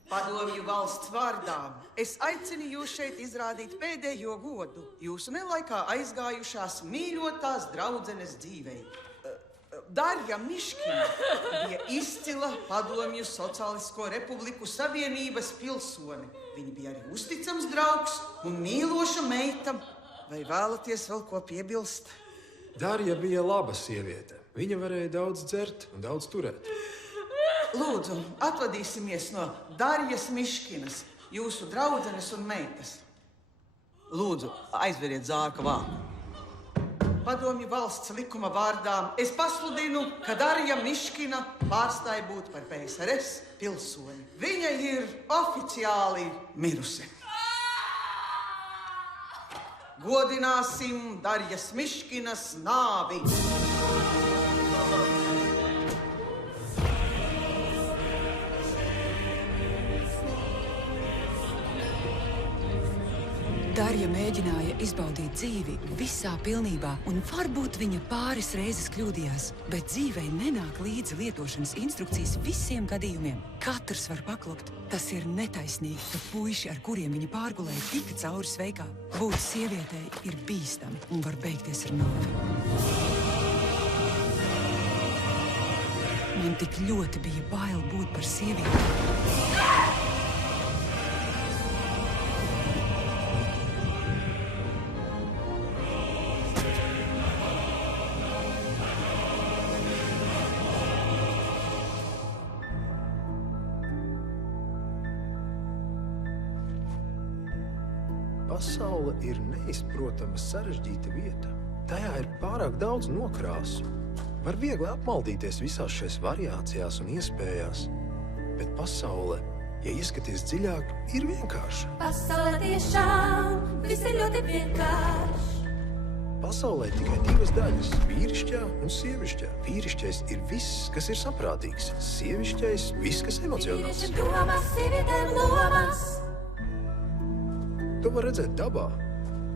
Padomju valsts vārdā es aicinu jūs šeit izrādīt pēdējo godu jūsu nelaikā aizgājušās mīļotās draudzenes dzīvei. Darja Miškina bija izcila Padomju Sociālisko Republiku Savienības pilsone. Viņa bija arī uzticams draugs un mīloša meita. Vai vēlaties vēl ko piebilst? Darja bija laba sieviete. Viņa varēja daudz dzert un daudz turēt. Lūdzu, atvadīsimies no Darjas Miškinas, jūsu draudzenes un meitas. Lūdzu, aizveriet zārka vārdu. Padomju valsts likuma vārdā es pasludinu, ka Darja Miškina pārstāja būt par PSRS pilsoni. Viņa ir oficiāli mirusi. Godināsim Darjas Miškinas nāvi. Darja mēģināja izbaudīt dzīvi visā pilnībā, un varbūt viņa pāris reizes kļūdījās, bet dzīvei nenāk līdzi lietošanas instrukcijas visiem gadījumiem. Katrs var paklupt. Tas ir netaisnīgi, ka puiši, ar kuriem viņa pārgulēja, tika cauri sveikā. Būt sievietei ir bīstami un var beigties ar nāvi. Man tik ļoti bija bail būt par sievieti. Pasaule ir neizprotama sarežģīta vieta. Tajā ir pārāk daudz nokrāsu. Var viegli apmaldīties visās šais variācijās un iespējās. Bet pasaule, ja ieskaties dziļāk, ir vienkārša. Pasaulē tiešām viss ir ļoti vienkārši. Pasaulē tikai divas daļas – vīrišķā un sievišķā. Vīrišķais ir viss, kas ir saprātīgs. Sievišķais – viss, kas emocionāls. Vīrieši domās, sievietēm lomas. To var redzēt dabā.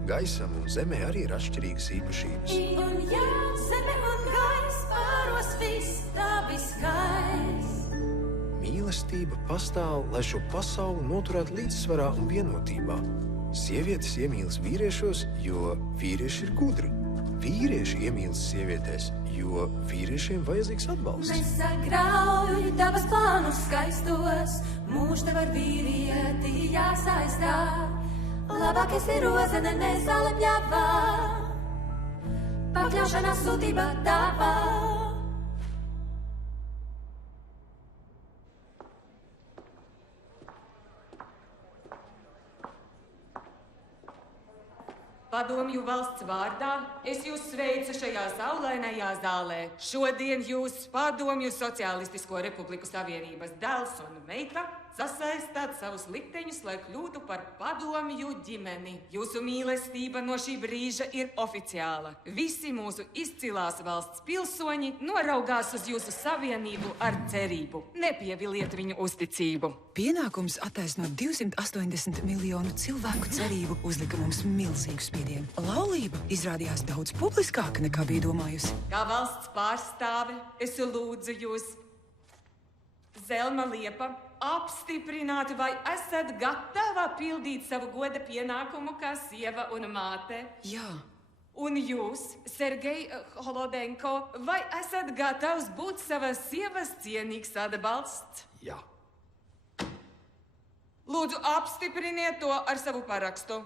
Gaisam un zemē arī ir atšķirīgas īpašības. Un jā, zeme un gaiss pāros viss, tā viskais. Mīlestība pastāv, lai šo pasauli noturētu līdzsvarā un vienotībā. Sievietes iemīlas vīriešos, jo vīrieši ir gudri. Vīrieši iemīlas sievietēs, jo vīriešiem vajadzīgs atbalsts. Nesagrauj dabas plānus skaistos, mūž tev ar vīrieti jāsaistā. Labākais ir rozene, nezāle pļāvā, pakļaušanās sūtība dāvā. Padomju valsts vārdā es jūs sveicu šajā saulainajā zālē. Šodien jūs Padomju Sociālistisko Republiku Savienības dēls un meita sasaistāt savus likteņus, lai kļūtu par padomju ģimeni. Jūsu mīlestība no šī brīža ir oficiāla. Visi mūsu izcilās valsts pilsoņi noraugās uz jūsu savienību ar cerību. Nepieviliet viņu uzticību. Pienākums attaisnot 280 miljonu cilvēku cerību uzlika mums milzīgu spiedienu. Laulība izrādījās daudz publiskāka nekā bija domājusi. Kā valsts pārstāve, es lūdzu jūs, Zelma Liepa, apstiprināt, vai esat gatava pildīt savu goda pienākumu kā sieva un māte? Jā. Un jūs, Sergej Holodenko, vai esat gatavs būt savas sievas cienīgs atbalsts? Jā. Lūdzu, apstipriniet to ar savu parakstu.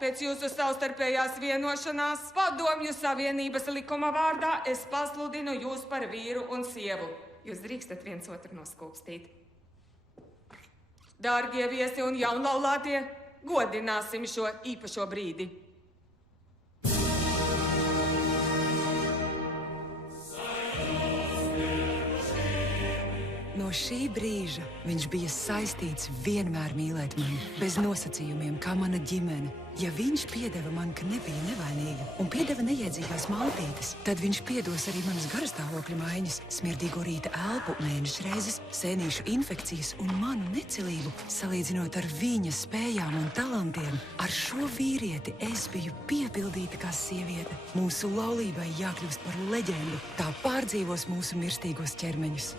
Pēc jūsu savstarpējās vienošanās Padomju Savienības likuma vārdā es pasludinu jūs par vīru un sievu. Jūs drīkstat viens otru noskūpstīt. Dārgie viesi un jaunlaulātie, godināsim šo īpašo brīdi. No šī brīža viņš bija saistīts vienmēr mīlēt mani, bez nosacījumiem, kā mana ģimene. Ja viņš piedeva man, ka nebija nevainīga un piedeva neiedzīgās maltītes, tad viņš piedos arī manas garastāvokļa maiņas, smirdīgo rīta elpu, mēnešu reizes, sēnīšu infekcijas un manu necilību. Salīdzinot ar viņa spējām un talantiem, ar šo vīrieti es biju piepildīta kā sieviete. Mūsu laulībai jākļūst par leģendu, tā pārdzīvos mūsu mirstīgos ķermeņus.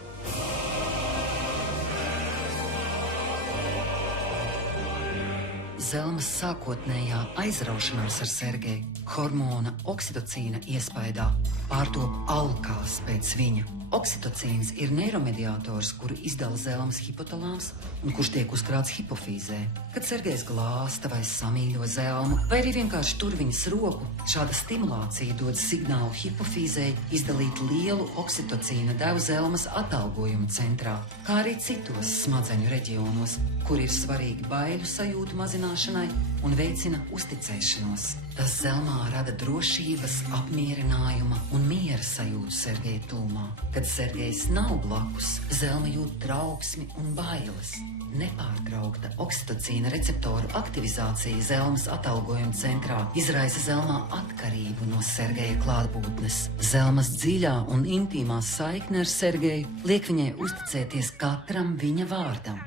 Zelmas sākotnējā aizraušanās ar Sergeju, hormona oksitocīna iespaidā pārtop alkās pēc viņa. Oksitocīns ir neiromediātors, kuru izdala Zelmas hipotalāms un kurš tiek uzkrāts hipofīzē. Kad Sergejs glāsta vai samīļo Zelmu, vai arī vienkārši tur viņas roku, šāda stimulācija dod signālu hipofīzei izdalīt lielu oksitocīna devu Zelmas atalgojuma centrā, kā arī citos smadzeņu reģionos, kur ir svarīgi baiļu sajūtu mazināšanai un veicina uzticēšanos. Tas Zelmā rada drošības, apmierinājuma un miera sajūtu Sergeja tūmā. Kad Sergejs nav blakus, Zelma jūt trauksmi un bailes. Nepārtraukta oksitocīna receptoru aktivizācija Zelmas atalgojuma centrā izraisa Zelmā atkarību no Sergeja klātbūtnes. Zelmas dziļā un intīmā saikne ar Sergeju liek viņai uzticēties katram viņa vārdam.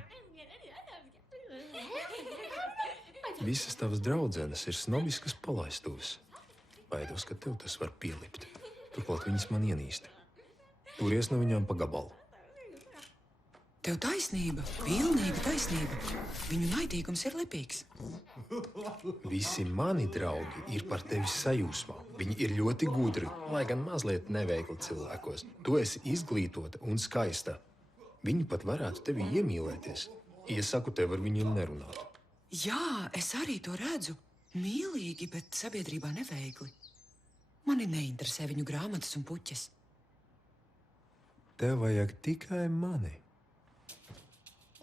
Visas tavas draudzenes ir snobiskas palaistuves. Baidos, ka tev tas var pielipt. Turklāt viņas man ienīst. Turies no viņām pa gabalu. Tev taisnība, pilnīga taisnība. Viņu naidīgums ir lipīgs. Visi mani draugi ir par tevi sajūsmā. Viņi ir ļoti gudri, lai gan mazliet neveikli cilvēkos. Tu esi izglītota un skaista. Viņi pat varētu tevi iemīlēties. Iesaku tev ar viņiem nerunāt. Jā, es arī to redzu. Mīlīgi, bet sabiedrībā neveikli. Mani neinteresē viņu grāmatas un puķes. Tev vajag tikai mani.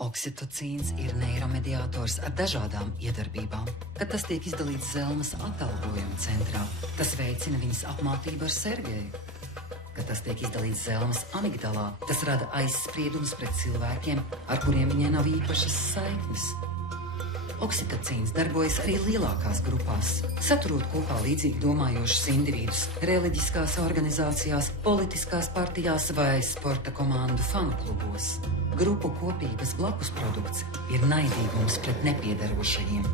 Oksitocīns ir neiromediātors ar dažādām iedarbībām. Kad tas tiek izdalīts Zelmas atalgojuma centrā, tas veicina viņas apmātību ar Sergeju. Kad tas tiek izdalīts Zelmas amigdalā, tas rada aizspriedumus pret cilvēkiem, ar kuriem viņai nav īpašas saiknes. Oksitocīns darbojas arī lielākās grupās, saturot kopā līdzīgi domājošus individus reliģiskās organizācijās, politiskās partijās vai sporta komandu fanu klubos. Grupu kopības blakus produkts ir naidīgums pret nepiedarošajiem.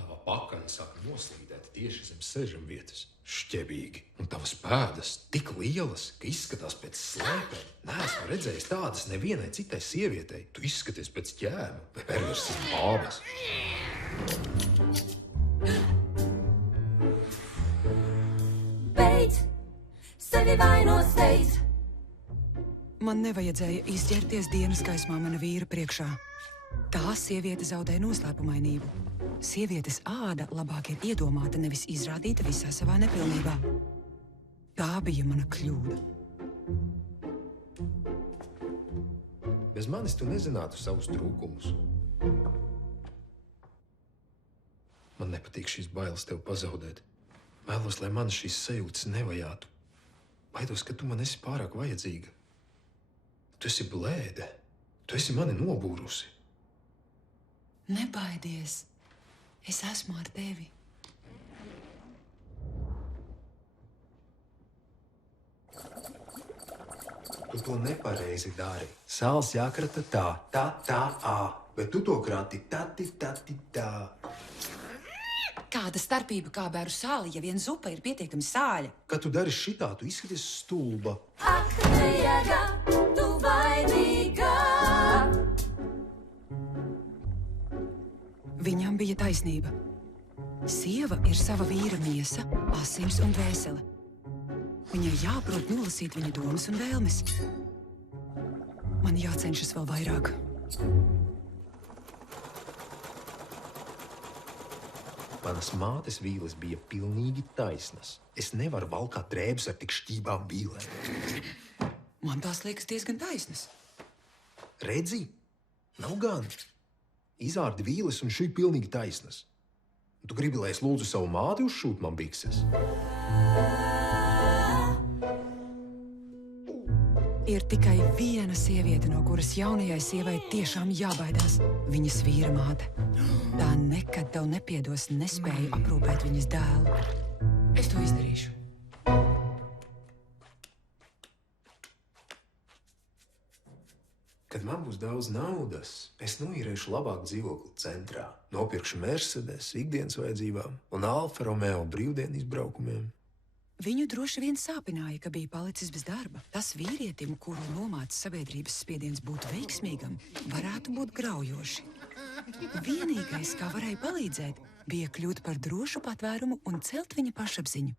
Tava pakaļa sāk noslīdēt tieši zem sežamvietas. Šķebīgi. Un tavas pēdas tik lielas, ka izskatās pēc slēpēm. Neesmu redzējis tādas nevienai citai sievietei. Tu izskaties pēc ķēma vai perversas bābas. Beidz! Sevi vainos steidz! Man nevajadzēja izģērties dienas gaismā mana vīra priekšā. Tā sieviete zaudē noslēpumainību. Sievietes āda labāk ir iedomāta, nevis izrādīta visā savā nepilnībā. Tā bija mana kļūda. Bez manis tu nezinātu savus trūkumus. Man nepatīk šīs bailes tev pazaudēt. Vēlos, lai man šīs sajūtas nevajātu. Baidos, ka tu man esi pārāk vajadzīga. Tu esi blēde. Tu esi mani nobūrusi. Nebaidies. Es esmu ar tevi. Tu to nepareizi dari. Sāls jākrata tā, tā, bet tu to krati tati, tā. Kāda starpība kā bēru sāli, ja vien zupa ir pietiekami sāļa? Kad tu dari šitā, tu izskaties stulba. Ak, nejēga, tu vainīga! Viņam bija taisnība. Sieva ir sava vīra miesa, asins un dvēsele. Viņai jāprot nolasīt viņa domas un vēlmes. Man jācenšas vēl vairāk. Manas mātes vīles bija pilnīgi taisnas. Es nevaru valkāt drēbes ar tik šķībām vīlēm. Man tās liekas diezgan taisnas. Redzi? Nav gan. Izārdi vīles un šī pilnīgi taisnas. Tu gribi, lai es lūdzu savu māti uzšūt man bikses? Ir tikai viena sieviete, no kuras jaunajai sievai tiešām jābaidās. Viņas vīra māte. Tā nekad tev nepiedos nespēju aprūpēt viņas dēlu. Es to izdarīšu. Kad man būs daudz naudas, es noīrēšu labāku dzīvokli centrā. Nopirkšu Mercedes ikdienas vajadzībām un Alfa Romeo brīvdienu izbraukumiem. Viņu droši vien sāpināja, ka bija palicis bez darba. Tas vīrietim, kuru nomāca sabiedrības spiediens būt veiksmīgam, varētu būt graujoši. Vienīgais, kā varēja palīdzēt, bija kļūt par drošu patvērumu un celt viņa pašapziņu.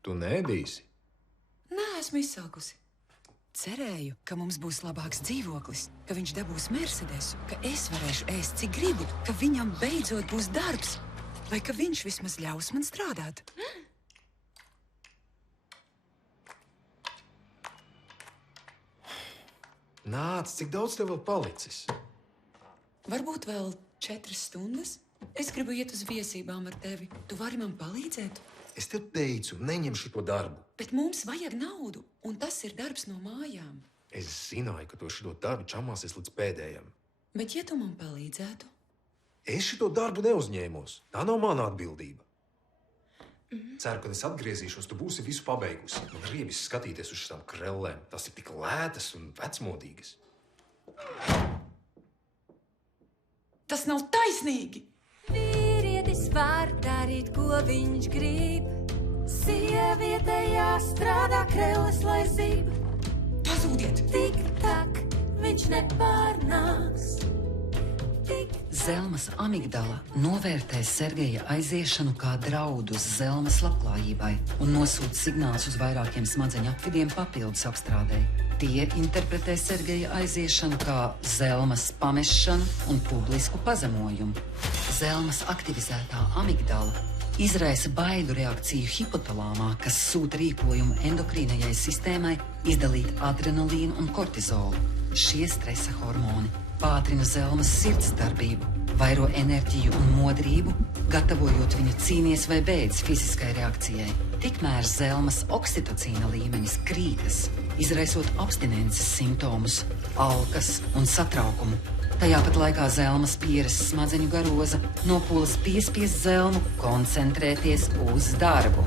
Tu neēdīsi? Nē, esmu izsalkusi. Cerēju, ka mums būs labāks dzīvoklis, ka viņš dabūs Mercedesu, ka es varēšu ēst, cik gribu, ka viņam beidzot būs darbs, vai ka viņš vismaz ļaus man strādāt. Nāc, cik daudz tev vēl palicis? Varbūt vēl 4 stundas? Es gribu iet uz viesībām ar tevi. Tu vari man palīdzēt? Es tev teicu, neņem šito darbu. Bet mums vajag naudu, un tas ir darbs no mājām. Es zināju, ka tu šito darbu čamāsies līdz pēdējam. Bet ja tu man palīdzētu? Es šito darbu neuzņēmos. Tā nav mana atbildība. Ceru, kad es atgriezīšos, tu būsi visu pabeigusi. Man riebis skatīties uz šitām krellēm. Tas ir tik lētas un vecmodīgas. Tas nav taisnīgi! Vīrietis var darīt, ko viņš grib. Sieviete jāstrādā krelles, lai zib. Pazūdiet! Tik tak, viņš nepārnāks. Zelmas amigdala novērtē Sergeja aiziešanu kā draudu uz Zelmas labklājībai un nosūta signālus uz vairākiem smadzeņu apvidiem papildus apstrādei. Tie interpretē Sergeja aiziešanu kā Zelmas pamešanu un publisku pazemojumu. Zelmas aktivizētā amigdala izraisa baiļu reakciju hipotalāmā, kas sūta rīkojumu endokrīnajai sistēmai izdalīt adrenalīnu un kortizolu. Šie stresa hormoni pātrina Zelmas sirds darbību, vairo enerģiju un modrību, gatavojot viņu cīnies vai beidz fiziskai reakcijai. Tikmēr Zelmas oksitocīna līmenis krītas, izraisot abstinences simptomus, alkas un satraukumu. Tajā pat laikā Zelmas pieres smadzeņu garoza nopūlas piespiest Zelmu koncentrēties uz darbu.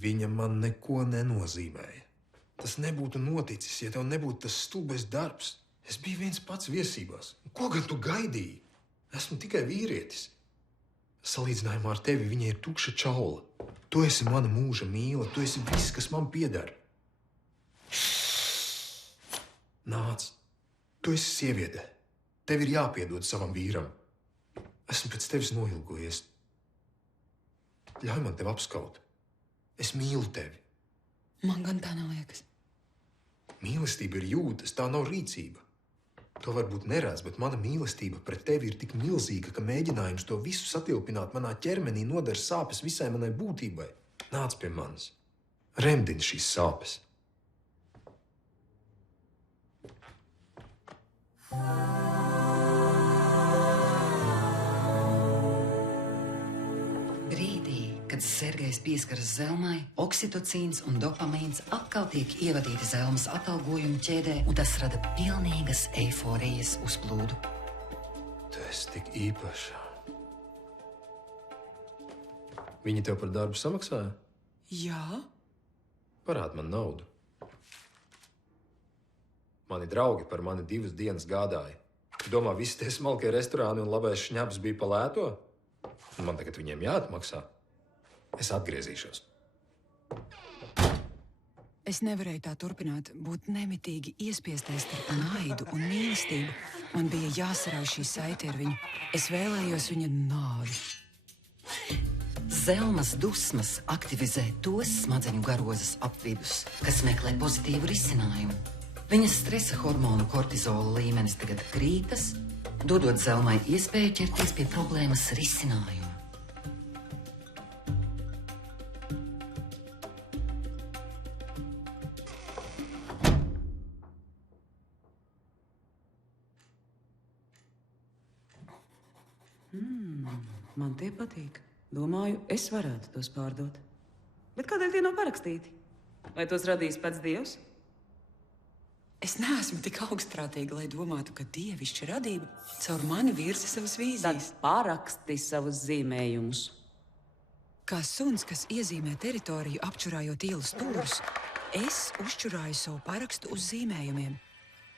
Viņa man neko nenozīmēja. Tas nebūtu noticis, ja tev nebūtu tas stulbais darbs. Es biju viens pats viesībās. Ko gan tu gaidīji? Esmu tikai vīrietis. Salīdzinājumā ar tevi viņa ir tukša čaula. Tu esi mana mūža mīla, tu esi viss, kas man pieder. Nāc, tu esi sieviete. Tev ir jāpiedod savam vīram. Esmu pēc tevis noilgojies. Ļauj man tevi apskaut. Es mīlu tevi. Man gan tā neliekas. Mīlestība ir jūtas, tā nav rīcība. To varbūt neredz, bet mana mīlestība pret tevi ir tik milzīga, ka mēģinājums to visu satilpināt manā ķermenī nodara sāpes visai manai būtībai. Nāc pie manis. Remdini šīs sāpes. Kad Sergejs pieskaras Zelmai, oksitocīns un dopamīns atkal tiek ievadīti Zelmas atalgojuma ķēdē, un tas rada pilnīgas eiforijas uzplūdu. Tu esi tik īpaša. Viņi tev par darbu samaksāja? Jā. Parād man naudu. Mani draugi par mani 2 dienas gādāja. Tu domā, visi tie smalkie restorāni un labais šņabs bija pa lēto? Man tagad viņiem jāatmaksā. Es atgriezīšos. Es nevarēju tā turpināt, būt nemitīgi iespiestais starp naidu un mīlestību. Man bija jāsarauj šī saite ar viņu. Es vēlējos viņa nāvi. Zelmas dusmas aktivizē tos smadzeņu garozas apvidus, kas meklē pozitīvu risinājumu. Viņas stresa hormonu kortizola līmenis tagad krītas, dodot Zelmai iespēju ķerties pie problēmas risinājumu. Man tie patīk. Domāju, es varētu tos pārdot. Bet kādēļ tie nav parakstīti? Vai tos radīs pats Dievs? Es neesmu tik augstprātīga, lai domātu, ka dievišķa radība caur mani virza savas vīzijas. Tad paraksti savus zīmējumus. Kā suns, kas iezīmē teritoriju, apčurājot ielu stūrus, es uzčurāju savu parakstu uz zīmējumiem.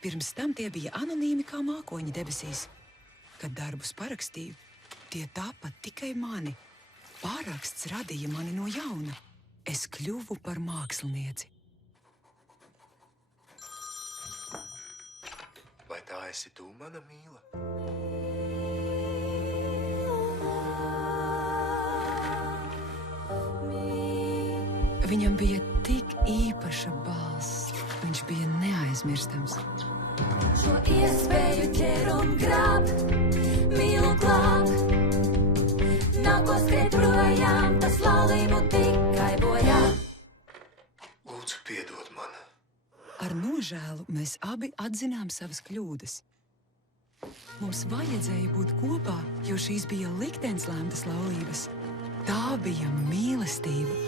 Pirms tam tie bija anonīmi kā mākoņi debesīs. Kad darbus parakstīju, tie tapa tikai mani. Paraksts radīja mani no jauna. Es kļuvu par mākslinieci. Vai tā esi tu, mana mīla? Viņam bija tik īpaša balss. Viņš bija neaizmirstams. Šo iespēju ķer un grāb, mīlu glāb. Nav ko skriet projām, tas laulību tikai bojā. Lūdzu, piedod man. Ar nožēlu mēs abi atzinām savas kļūdas. Mums vajadzēja būt kopā, jo šīs bija liktenis lēmtas laulības. Tā bija mīlestība.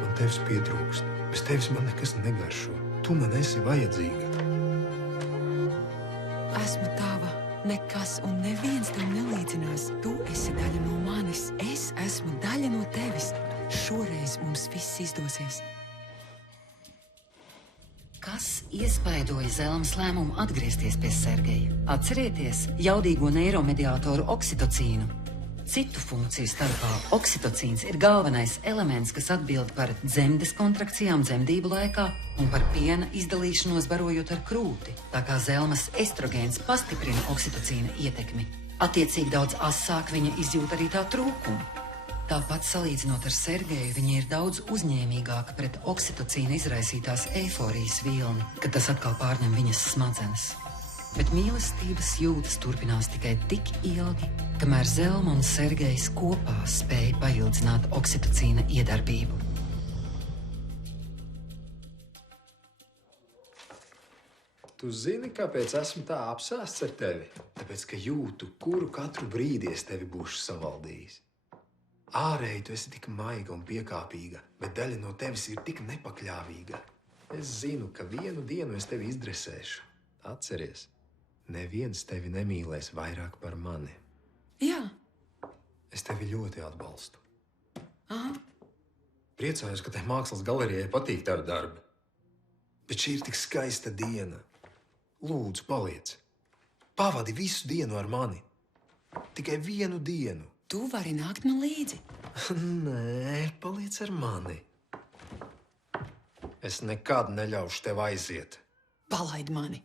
Man tevis pietrūkst. Bez tevis man nekas negaršo. Tu man esi vajadzīga. Esmu tava. Nekas un neviens tev nelīdzinās. Tu esi daļa no manis. Es esmu daļa no tevis. Šoreiz mums viss izdosies. Kas iespaidoja Zelmas lēmumu atgriezties pie Sergeja? Atcerieties jaudīgo neiromediātoru oksitocīnu. Citu funkciju starpā oksitocīns ir galvenais elements, kas atbild par dzemdes kontrakcijām dzemdību laikā un par piena izdalīšanos barojot ar krūti. Tā kā Zelmas estrogēns pastiprina oksitocīna ietekmi, attiecīgi daudz asāk viņa izjūt arī tā trūkumu. Tāpat salīdzinot ar Sergeju, viņa ir daudz uzņēmīgāka pret oksitocīna izraisītās eiforijas vilni, kad tas atkal pārņem viņas smadzenes. Bet mīlestības jūtas turpinās tikai tik ilgi, kamēr Zelma un Sergejs kopā spēja paildzināt oksitocīna iedarbību. Tu zini, kāpēc esmu tā apsēsts ar tevi? Tāpēc, ka jūtu, kuru katru brīdi es tevi būšu savaldījis. Ārēji tu esi tik maiga un piekāpīga, bet daļa no tevis ir tik nepakļāvīga. Es zinu, ka vienu dienu es tevi izdresēšu. Atceries, neviens tevi nemīlēs vairāk par mani. Jā. Es tevi ļoti atbalstu. Aha. Priecājos, ka te mākslas galerijai patīk tavi darbi. Bet šī ir tik skaista diena. Lūdzu, paliec. Pavadi visu dienu ar mani. Tikai vienu dienu. Tu vari nākt man līdzi. Nē, paliec ar mani. Es nekad neļaušu tev aiziet. Palaid mani.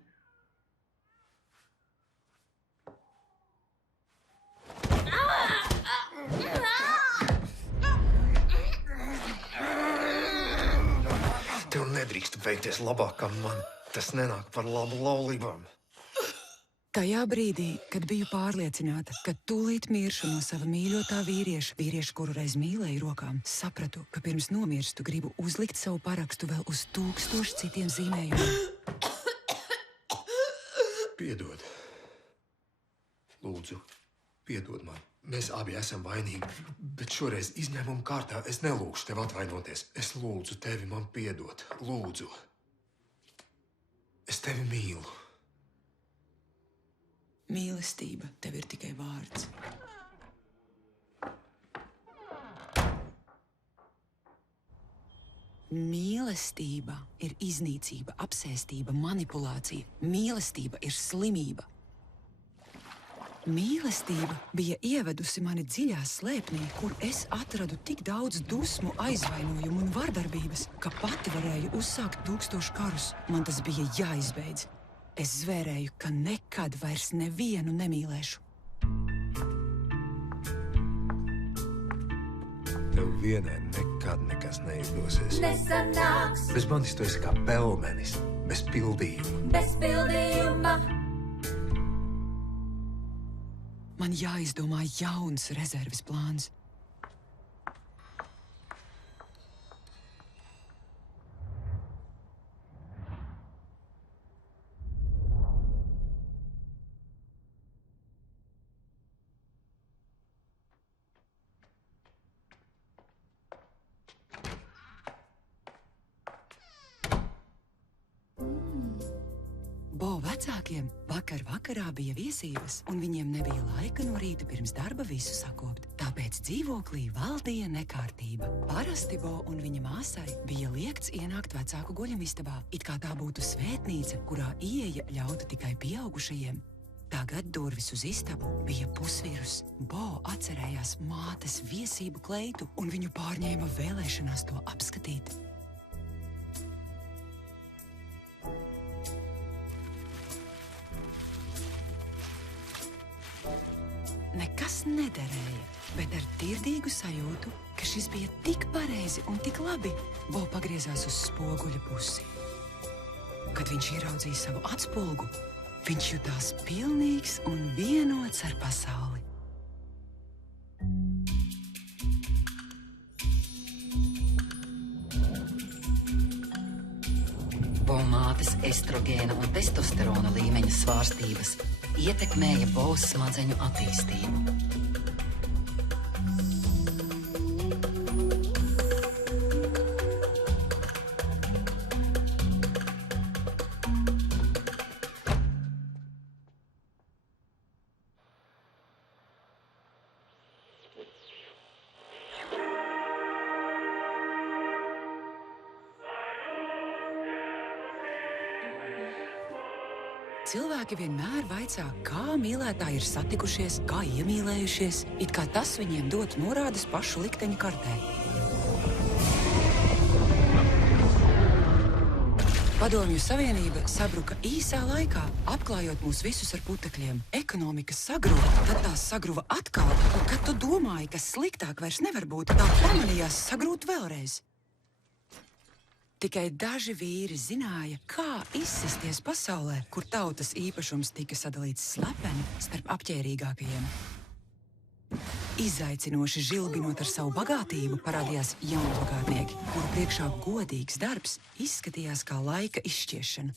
Tev nedrīkst veikties labāk kā man. Tas nenāk par labu laulībām. Tajā brīdī, kad biju pārliecināta, ka tūlīt miršu no sava mīļotā vīrieša, kuru reiz mīlēju rokām, sapratu, ka pirms nomirstu gribu uzlikt savu parakstu vēl uz 1000 citiem zīmējumiem. Piedod. Lūdzu, piedod man. Mēs abi esam vainīgi, bet šoreiz izņēmuma kārtā es nelūgšu tev atvainoties. Es lūdzu tevi man piedot. Lūdzu. Es tevi mīlu. Mīlestība tev ir tikai vārds. Mīlestība ir iznīcība, apsēstība, manipulācija. Mīlestība ir slimība. Mīlestība bija ievedusi mani dziļā slēpnī, kur es atradu tik daudz dusmu, aizvainojumu un vardarbības, ka pati varēju uzsākt 1000 karus. Man tas bija jāizbeidz. Es zvērēju, ka nekad vairs nevienu nemīlēšu. Tev vienai nekad nekas neizdosies. Nesanāks. Bez manis tu esi kā pelmenis, bez pildījuma. Bez pildījuma. Man jāizdomā jauns rezerves plāns. vecākiem vakar vakarā bija viesības, un viņiem nebija laika no rīta pirms darba visu sakopt. Tāpēc dzīvoklī valdīja nekārtība. Parasti Bo un viņa māsai bija liegts ienākt vecāku guļamistabā, it kā tā būtu svētnīca, kurā ieeja ļauta tikai pieaugušajiem. Tagad durvis uz istabu bija pusvirus. Bo atcerējās mātes viesību kleitu, un viņu pārņēma vēlēšanās to apskatīt. Nekas nederēja, bet ar tirdīgu sajūtu, ka šis bija tik pareizi un tik labi, Bo pagriezās uz spoguļa pusi. Kad viņš ieraudzīja savu atspulgu, viņš jutās pilnīgs un vienots ar pasauli. Bo mātes estrogēna un testosterona līmeņa svārstības ietekmēja Bo smadzeņu attīstību. Cilvēki vienmēr vaicā, kā mīlētāji ir satikušies, kā iemīlējušies, it kā tas viņiem dot norādes pašu likteņa kartē. Padomju Savienība sabruka īsā laikā, apklājot mūs visus ar putekļiem. Ekonomika sagruva, tad tās sagruva atkal, un kad tu domāji, ka sliktāk vairs nevar būt, tā pamanījās sagrūt vēlreiz. Tikai daži vīri zināja, kā izsisties pasaulē, kur tautas īpašums tika sadalīts slepeni starp apģērīgākajiem. Izaicinoši žilbinot ar savu bagātību parādījās jaunbagātnieki, kuru priekšā godīgs darbs izskatījās kā laika izšķiešana.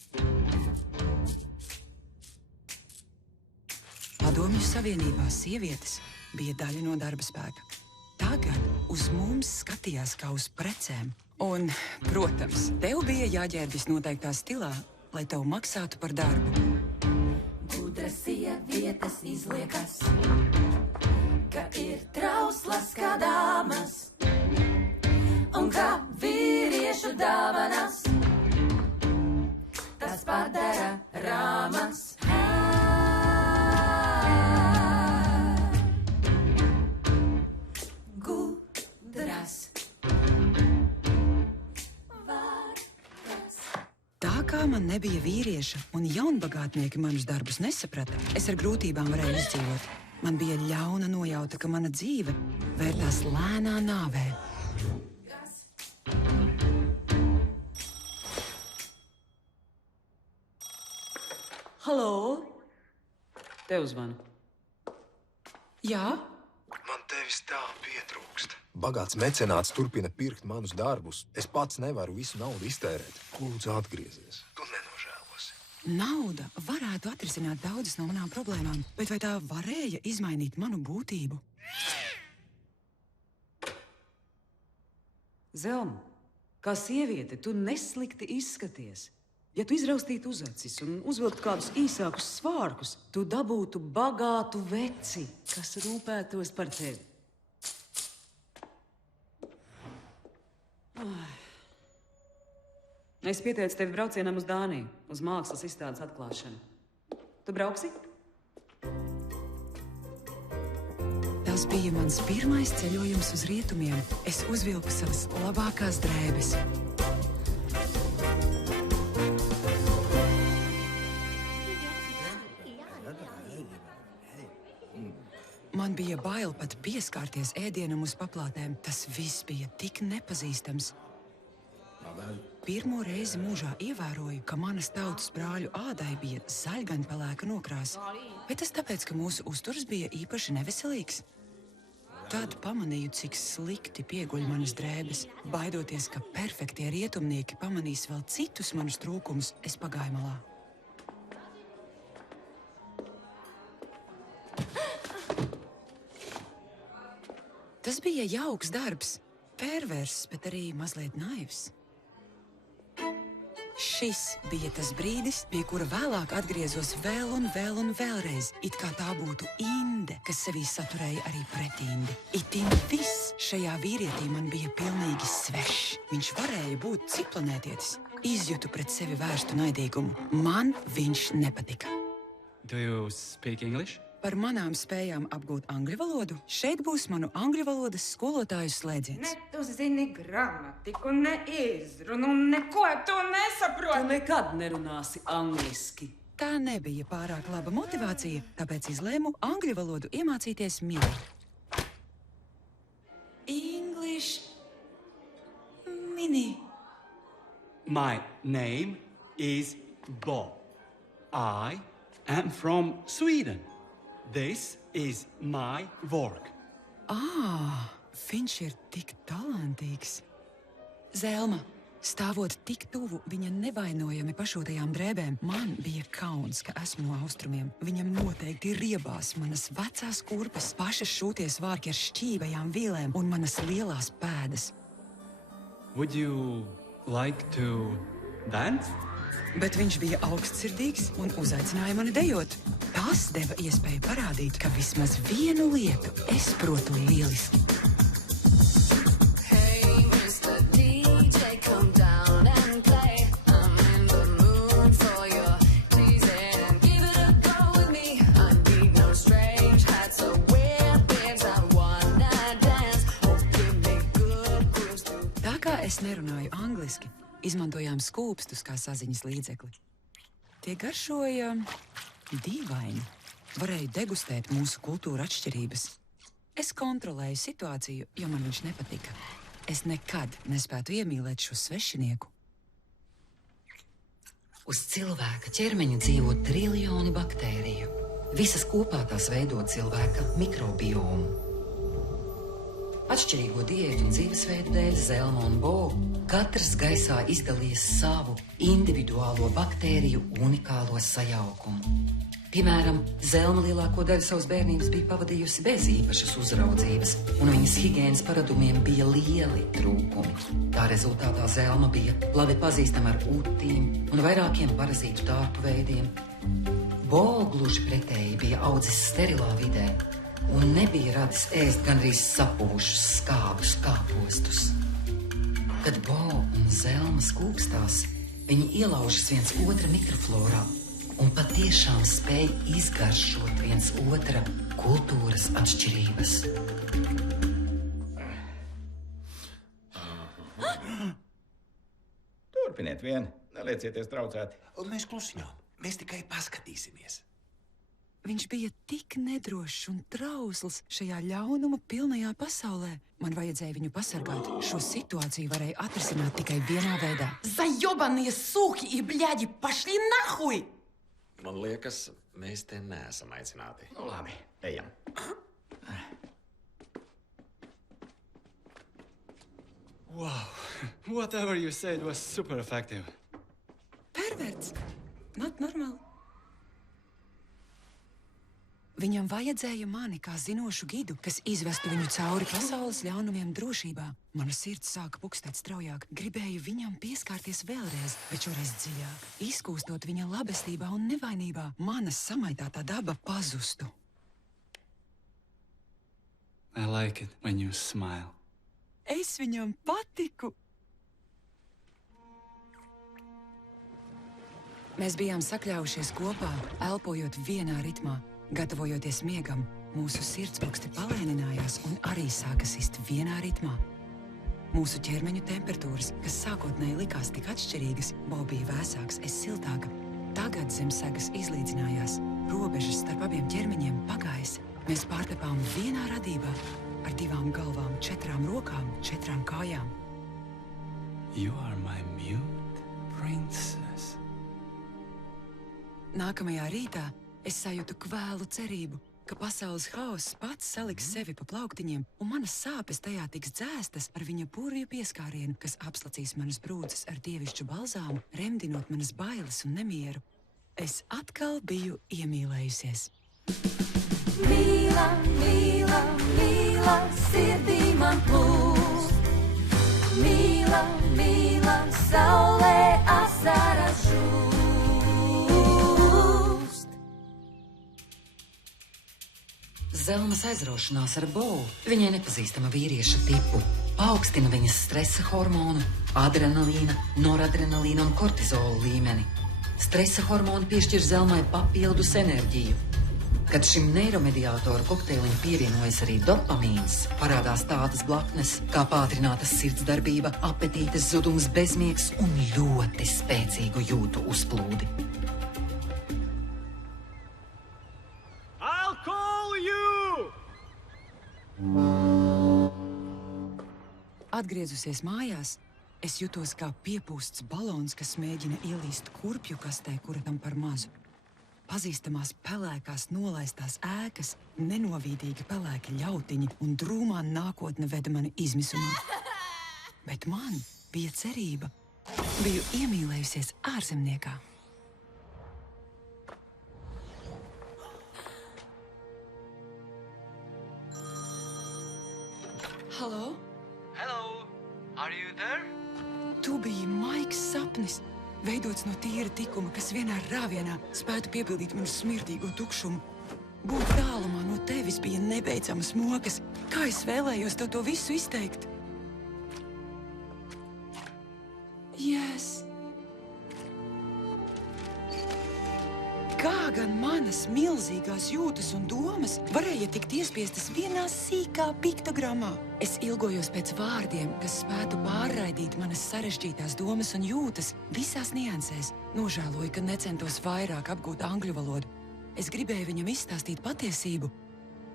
Padomju Savienībā sievietes bija daļa no darba spēka. Tagad uz mums skatījās kā uz precēm. Un, protams, tev bija jāģērbjas noteiktā stilā, lai tev maksātu par darbu. Gudras sievietes izliekas, ka ir trauslas kā dāmas, un kā vīriešu dāvanas, tas padara rāmas. Gudras. Tā kā man nebija vīrieša un jaunbagātnieki manus darbus nesaprata, es ar grūtībām varēju izdzīvot. Man bija ļauna nojauta, ka mana dzīve vērtās lēnā nāvē. Halo? Tev zvanu. Jā? Man tevis tā pietrūkst. Bagāts mecenāts turpina pirkt manus darbus. Es pats nevaru visu naudu iztērēt. Lūdzu, atgriezies. Tu nenožēlosi. Nauda varētu atrisināt daudzas no manām problēmām, bet vai tā varēja izmainīt manu būtību? Zelma, kā sieviete, tu neslikti izskaties. Ja tu izraustītu uzacis un uzvilktu kādus īsākus svārkus, tu dabūtu bagātu veci, kas rūpētos par tevi. Es pieteicu tevi braucienam uz Dāniju, uz mākslas izstādes atklāšanu. Tu brauksi? Tas bija mans pirmais ceļojums uz rietumiem. Es uzvilku savas labākās drēbes. Man bija bail pat pieskārties ēdienam uz paplātēm. Tas viss bija tik nepazīstams. Pirmo reizi mūžā ievēroju, ka manas tautas brāļu ādai bija zaļgaņpelēka nokrāsa. Bet tas tāpēc, ka mūsu uzturs bija īpaši neveselīgs. Tad pamanīju, cik slikti pieguļ manas drēbes. Baidoties, ka perfektie rietumnieki pamanīs vēl citus manus trūkumus, es pagāju malā. Tas bija jauks darbs, perverss, bet arī mazliet naivs. Šis bija tas brīdis, pie kura vēlāk atgriezos vēl un vēl un vēlreiz. It kā tā būtu inde, kas sevī saturēja arī pretindi. Itin viss šajā vīrietī man bija pilnīgi svešs. Viņš varēja būt ciplanētietis. Izjūtu pret sevi vērstu naidīgumu. Man viņš nepatika. Do you speak English? Par manām spējām apgūt angļu valodu šeit būs manu angļu valodas skolotāju slēdziens. Ne tu zini gramatiku, ne izrunu, neko tu nesaproti. Tu nekad nerunāsi angliski. Tā nebija pārāk laba motivācija, tāpēc izlēmu angļu valodu iemācīties mierīgi. English mini. My name is Bob. I am from Sweden. This is my work. Viņš ir tik talantīgs. Zelma, stāvot tik tuvu viņa nevainojami pašotajām drēbēm, man bija kauns, ka esmu no austrumiem. Viņam noteikti riebās manas vecās kurpes, pašas šūties vārki ar šķīvajām vīlēm un manas lielās pēdas. Would you like to dance? Bet viņš bija augstsirdīgs un uzaicināja mani dejot. Tas deva iespēju parādīt, ka vismaz vienu lietu es protu lieliski. Hey, Mr. DJ, come down and play. I'm in the mood for your teasing. Give it a go with me. I need no strange hats or weird bibs. I wanna dance. Oh, give me good grooves to... Tā kā es nerunāju angliski, izmantojām skūpstus kā saziņas līdzekli. Tie garšoja dīvaini. Varēju degustēt mūsu kultūra atšķirības. Es kontrolēju situāciju, jo man viņš nepatika. Es nekad nespētu iemīlēt šo svešinieku. Uz cilvēka ķermeņa dzīvo triljoni baktēriju. Visas kopā tās veido cilvēka mikrobiomu. Atšķirīgo diētu un dzīvesveidu dēļ Zelma un Bo katrs gaisā izdalījis savu individuālo baktēriju unikālo sajaukumu. Piemēram, Zelma lielāko daļu savas bērnības bija pavadījusi bez īpašas uzraudzības, un viņas higienas paradumiem bija lieli trūkumi. Tā rezultātā Zelma bija labi pazīstama ar utīm un vairākiem parazītu tārpu veidiem. Bo gluži pretēji bija audzis sterilā vidē un nebija radis ēst gandrīz sapuvušus skābus kāpostus. Kad Bo un Zelma skūpstās, viņi ielaužas viens otra mikroflorā un patiešām spēj izgaršot viens otra kultūras atšķirības. Turpiniet vien, neliecieties traucēti. Mēs klusiņām, mēs tikai paskatīsimies. Viņš bija tik nedrošs un trausls šajā ļaunuma pilnajā pasaulē. Man vajadzēja viņu pasargāt. Šo situāciju varēja atrisināt tikai vienā veidā. Zajobanie suki i bļaģi, pašli nahuj! Man liekas, mēs te neesam aicināti. Nu, labi, ejam. Wow, whatever you said was super effective. Perverts! Not normāli. Viņam vajadzēja mani kā zinošu gidu, kas izvestu viņu cauri pasaules ļaunumiem drošībā. Mana sirds sāka pukstēt straujāk. Gribēju viņam pieskārties vēlreiz, bet šoreiz dziļāk. Izkūstot viņa labestībā un nevainībā, mana samaitātā daba pazustu. I like it when you smile. Es viņam patiku. Mēs bijām sakļaujušies kopā, elpojot vienā ritmā. Gatavojoties miegam, mūsu sirdspaksti palēninājās un arī sāka sist vienā ritmā. Mūsu ķermeņu temperatūras, kas sākotnēji likās tik atšķirīgas, Bo bija vēsāks, es siltāka. Tagad zem segas izlīdzinājās. Robežas starp abiem ķermeņiem pagaisa. Mēs pārtepām vienā radībā ar 2 galvām, 4 rokām, 4 kājām. You are my mute princess. Nākamajā rītā es sajūtu kvēlu cerību, ka pasaules hauss pats saliks sevi pa plauktiņiem, un manas sāpes tajā tiks dzēstas ar viņa burvju pieskārienu, kas apslacīs manas brūces ar dievišķu balzāmu, remdinot manas bailes un nemieru. Es atkal biju iemīlējusies. Mīla, mīla, mīla, sirdī man plūst. Mīla, mīla, saulē as asaras žūst. Zelmas aizraušanās ar Bovu viņai nepazīstama vīrieša tipu paaugstina viņas stresa hormonu, adrenalīna, noradrenalīna un kortizola līmeni. Stresa hormoni piešķir Zelmai papildus enerģiju. Kad šim neiromediātoru kokteilim pievienojas arī dopamīns, parādās tādas blaknes kā pātrinātas sirdsdarbība, apetītes zudums, bezmiegs un ļoti spēcīgu jūtu uzplūdi. I'll call you! Atgriezusies mājās, es jutos kā piepūsts balons, kas mēģina ielīst kurpju kastē, kura tam par mazu. Pazīstamās pelēkās nolaistās ēkas, nenovīdīgi pelēki ļautiņi un drūmā nākotne veda mani izmisumā. Bet man bija cerība. Biju iemīlējusies ārzemniekā. Hello? Hello, are you there? Tu biji maigs sapnis. Veidots no tīra tikuma, kas vienā rāvienā spētu piepildīt manu smirdīgo tukšumu. Būt tālumā no tevis bija nebeidzamas mokas. Kā es vēlējos tev to visu izteikt? Yes. Kā gan manas milzīgās jūtas un domas varēja tikt iespiestas vienā sīkā piktogramā? Es ilgojos pēc vārdiem, kas spētu pārraidīt manas sarežģītās domas un jūtas visās niansēs. Nožēloju, ka necentos vairāk apgūt angļu valodu. Es gribēju viņam izstāstīt patiesību.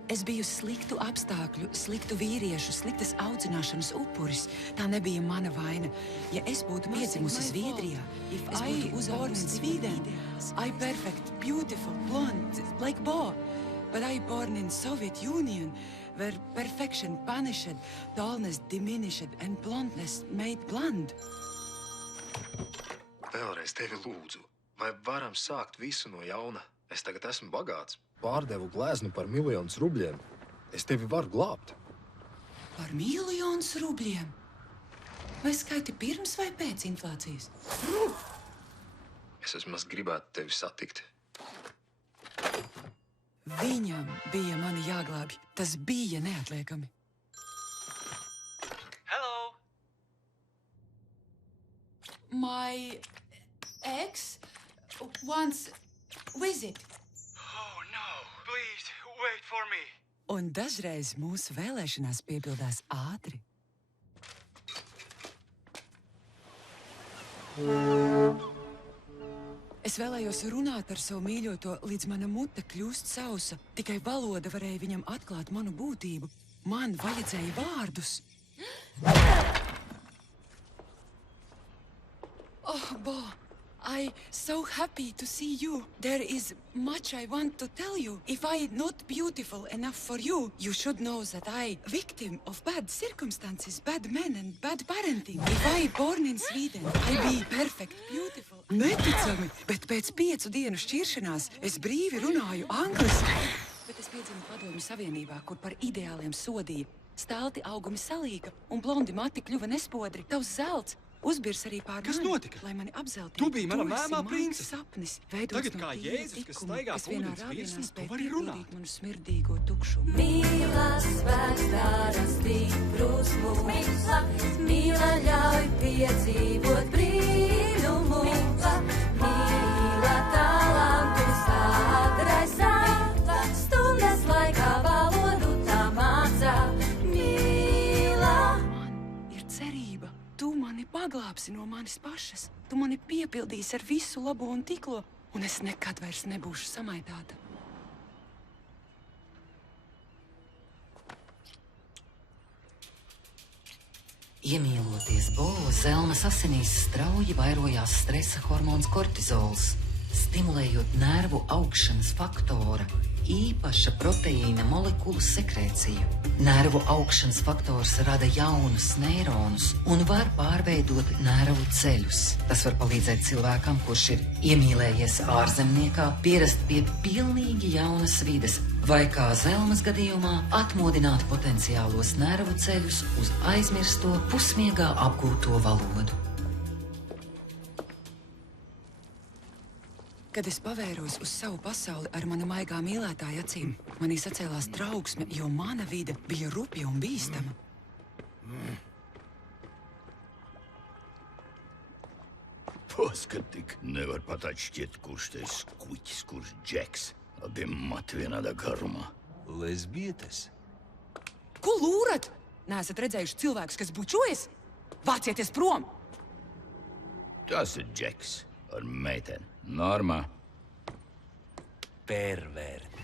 Es biju sliktu apstākļu, sliktu vīriešu, sliktas audzināšanas upuris. Tā nebija mana vaina. Ja es būtu piedzimusi Zviedrijā, es būtu uzaugusi Svīdē. I perfect, beautiful, blonde, like Bo. But I born in Soviet Union, where perfection punished, tallness diminished and blondness made blonde. Vēlreiz tevi lūdzu, vai varam sākt visu no jauna? Es tagad esmu bagāts. Pārdevu gleznu par 1 000 000 rubļiem. Es tevi varu glābt. Par 1 000 000 rubļiem? Vai skaiti pirms vai pēc inflācijas? Es vismaz gribētu tevi satikt. Viņam bija mani jāglābj. Tas bija neatliekami. Hello. My ex wants visit. Oh no, please wait for me. Un dažreiz mūsu vēlēšanās piepildās ātri. Es vēlējos runāt ar savu mīļoto, līdz mana mute kļūst sausa. Tikai valoda varēja viņam atklāt manu būtību. Man vajadzēja vārdus. Oh, Bo, I'm so happy to see you. There is much I want to tell you. If I'm not beautiful enough for you, you should know that I'm victim of bad circumstances, bad men and bad parenting. If I'm born in Sweden, I be perfect, beautiful. Neticami, bet pēc 5 dienu šķiršanās es brīvi runāju angliski. Bet es piedzimu Padomju Savienībā, kur par ideāliem sodīja. Stalti augumi salīga un blondi mati kļuva nespodri. Tavs zelts uzbirs arī pār mani. Kas notika? Lai mani apzeltītu. Tu biji mana mēmā princese. Sapnis. Tagad kā Jēzus, kas staigā pa ūdens virsmu, tu vari runāt. Manu smirdīgo tukšumu. Mīlas spēks dara stiprus mūs. Mīla ļauj piedzīvot brīnumu. Mīla talantus atraisa. Stundas laikā valodu tā māca. Mīla. Man ir cerība. Tu mani paglābsi no manis pašas. Tu mani piepildīsi ar visu labo un tiklo, un es nekad vairs nebūšu samaitāta. Iemīloties Bo, Zelmas asinīs strauji vairojās stresa hormons kortizols, stimulējot nervu augšanas faktora, īpaša proteīna molekulu sekrēciju. Nervu augšanas faktors rada jaunus neironus un var pārveidot nervu ceļus. Tas var palīdzēt cilvēkam, kurš ir iemīlējies ārzemniekā, pierast pie pilnīgi jaunas vides, vai kā Zelmas gadījumā atmodināt potenciālos nervu ceļus uz aizmirsto pusmiegā apgūto valodu. Kad es pavēros uz savu pasauli ar mana maigā mīlētāja acīm, manī sacēlās trauksme, jo mana vide bija rupja un bīstama. Paskatik, nevar pat atšķirt, kurš te skuķis, kurš džeks. Abiem mati vienādā garumā. Lesbietes? Ko lūrat? Neesat redzējuši cilvēkus, kas bučojas? Vācieties prom! Tas ir džeks ar meiteni. Normā. Perverti.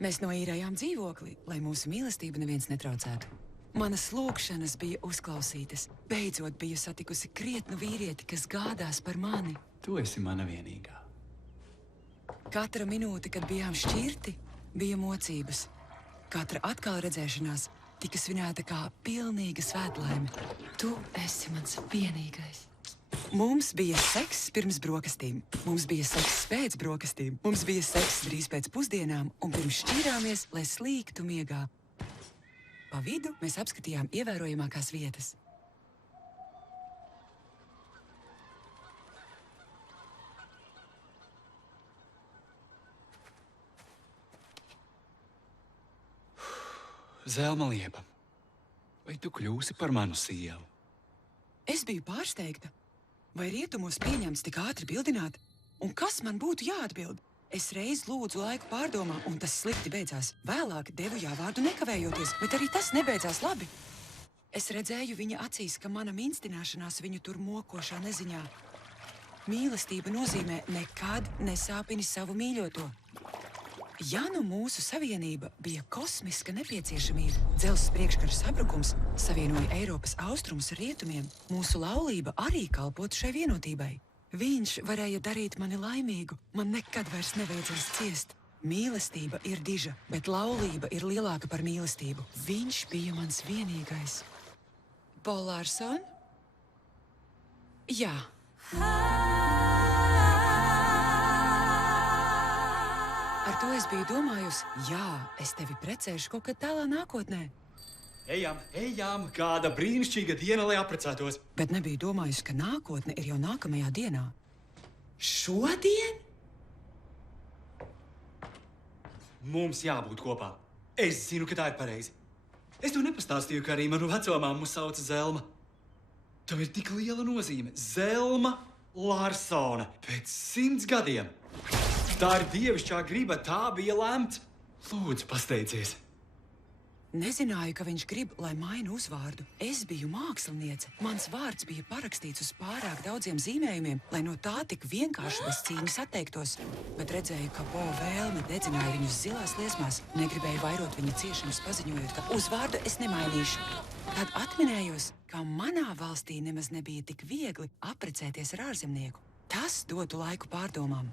Mēs noīrējām dzīvokli, lai mūsu mīlestību neviens netraucētu. Manas lūgšanas bija uzklausītas. Beidzot biju satikusi krietnu vīrieti, kas gādās par mani. Tu esi mana vienīgā. Katra minūte, kad bijām šķirti, bija mocības. Katra atkal redzēšanās tika svinēta kā pilnīga svētlaime. Tu esi mans vienīgais. Mums bija sekss pirms brokastīm. Mums bija sekss pēc brokastīm. Mums bija sekss drīz pēc pusdienām un pirms šķīrāmies, lai slīgtu miegā. Pa vidu mēs apskatījām ievērojamākās vietas. Zelma Liepa, vai tu kļūsi par manu sievu? Es biju pārsteigta. Vai rietumos pieņemts tik ātri bildināt? Un kas man būtu jāatbild? Es reiz lūdzu laiku pārdomā, un tas slikti beidzās. Vēlāk devu jāvārdu nekavējoties, bet arī tas nebeidzās labi. Es redzēju viņa acīs, ka mana minstināšanās viņu tur mokošā neziņā. Mīlestība nozīmē nekad nesāpini savu mīļoto. Ja nu mūsu savienība bija kosmiska nepieciešamība, dzelzs priekškara sabrukums savienoja Eiropas austrumus ar rietumiem, mūsu laulība arī kalpotu šai vienotībai. Viņš varēja darīt mani laimīgu. Man nekad vairs nevajadzēs ciest. Mīlestība ir diža, bet laulība ir lielāka par mīlestību. Viņš bija mans vienīgais. Polārson? Jā. Ar to es biju domājusi, jā, es tevi precēšu kaut kad tālā nākotnē. Ejam, kāda brīnišķīga diena, lai apprecētos. Bet nebiju domājusi, ka nākotne ir jau nākamajā dienā. Šodien? Mums jābūt kopā. Es zinu, ka tā ir pareizi. Es tev nepastāstīju, ka arī manu vecomāmu sauca Zelma. Tam ir tik liela nozīme. Zelma Larsone. Pēc 100 gadiem. Tā ir dievišķā griba, tā bija lemts. Lūdzu, pasteidzies. Nezināju, ka viņš grib, lai mainu uzvārdu. Es biju māksliniece. Mans vārds bija parakstīts uz pārāk daudziem zīmējumiem, lai no tā tik vienkārši bez cīņas atteiktos. Bet redzēju, ka Bo vēlme dedzināja viņus zilās liesmās. Negribēju vairot viņa ciešanas, paziņojot, ka uzvārdu es nemainīšu. Tad atminējos, ka manā valstī nemaz nebija tik viegli apprecēties ar ārzemnieku. Tas dotu laiku pārdomām.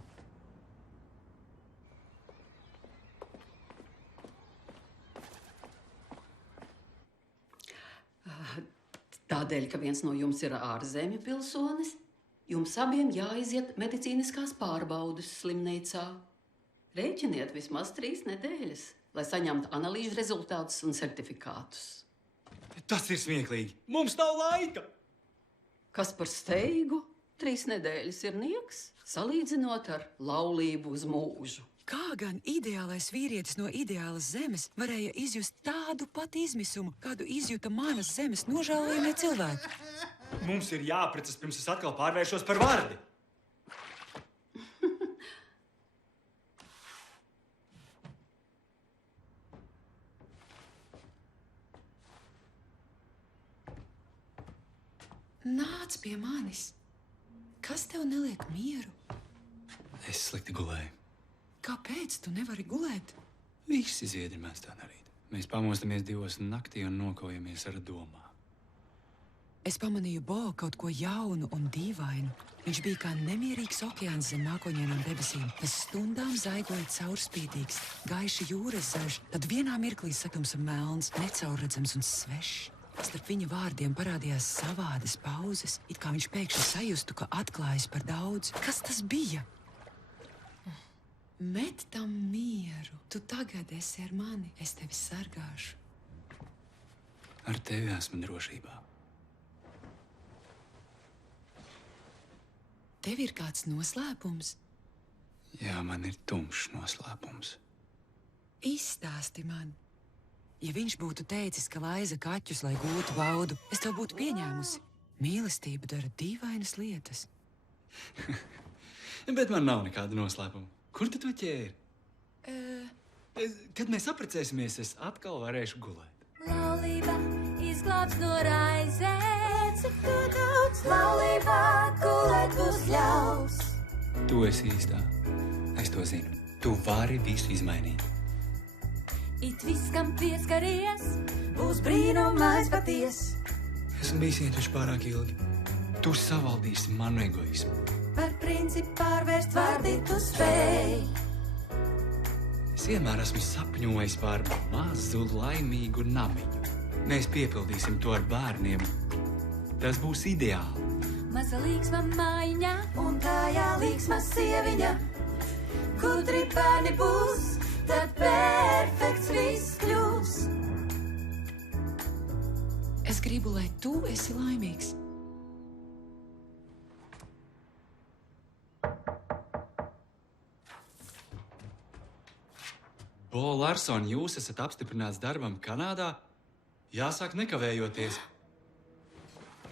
Tādēļ, ka viens no jums ir ārzemju pilsonis, jums abiem jāiziet medicīniskās pārbaudes slimnīcā. Rēķiniet vismaz 3 nedēļas, lai saņemtu analīžu rezultātus un certifikātus. Tas ir smieklīgi. Mums nav laika! Kas par steigu? 3 nedēļas ir nieks, salīdzinot ar laulību uz mūžu. Kā gan ideālais vīrietis no ideālas zemes varēja izjust tādu pat izmisumu, kādu izjuta manas zemes nožēlojamie cilvēki? Mums ir jāprecas, pirms es atkal pārvēršos par vardi. Nāc pie manis. Kas tev neliek mieru? Es slikti gulēju. Kāpēc tu nevari gulēt? Visi zviedri mēs tā darīt. Mēs pamostamies 2 naktī un nokaujamies ar domām. Es pamanīju Bo kaut ko jaunu un dīvainu. Viņš bija kā nemierīgs okeāns zem mākoņainām debesīm. Tas stundām zaigoja caurspīdīgs, gaiši jūras zaļš, tad vienā mirklī satumsa melns, necaurredzams un svešs. Starp viņa vārdiem parādījās savādas pauzes, it kā viņš pēkšņi sajustu, ka atklājas par daudz. Kas tas bija? Met tam mieru. Tu tagad esi ar mani. Es tevi sargāšu. Ar tevi esmu drošībā. tev ir kāds noslēpums? Jā, man ir tumšs noslēpums. Izstāsti man. Ja viņš būtu teicis, ka laiza kaķus, lai gūtu baudu, es to būtu pieņēmusi. Mīlestība dara dīvainas lietas. Bet man nav nekāda noslēpuma. Kur tu to ķēri? Kad mēs apprecēsimies, es atkal varēšu gulēt. Laulība izglābs no raizēm, cik tu daudz laulībā gulēt būs ļaus. Tu esi īstā. Es to zinu. Tu vari visu izmainīt. It viss, kam pieskaries, būs brīnumais paties. Esmu bijis ietuši pārāk ilgi. Tu savaldīsi manu egoismu. Par principu pārvērst vārdi tu spēj. Es vienmēr esmu sapņojis par mazu laimīgu namiņu. Mēs piepildīsim to ar bērniem. Tas būs ideāli. Maza līksma mājiņa un tajā līksma sieviņa. Gudri bērni būs, tad perfekts viss kļūs. Es gribu, lai tu esi laimīgs. Bo Larson, jūs esat apstiprināts darbam Kanādā? Jāsāk nekavējoties.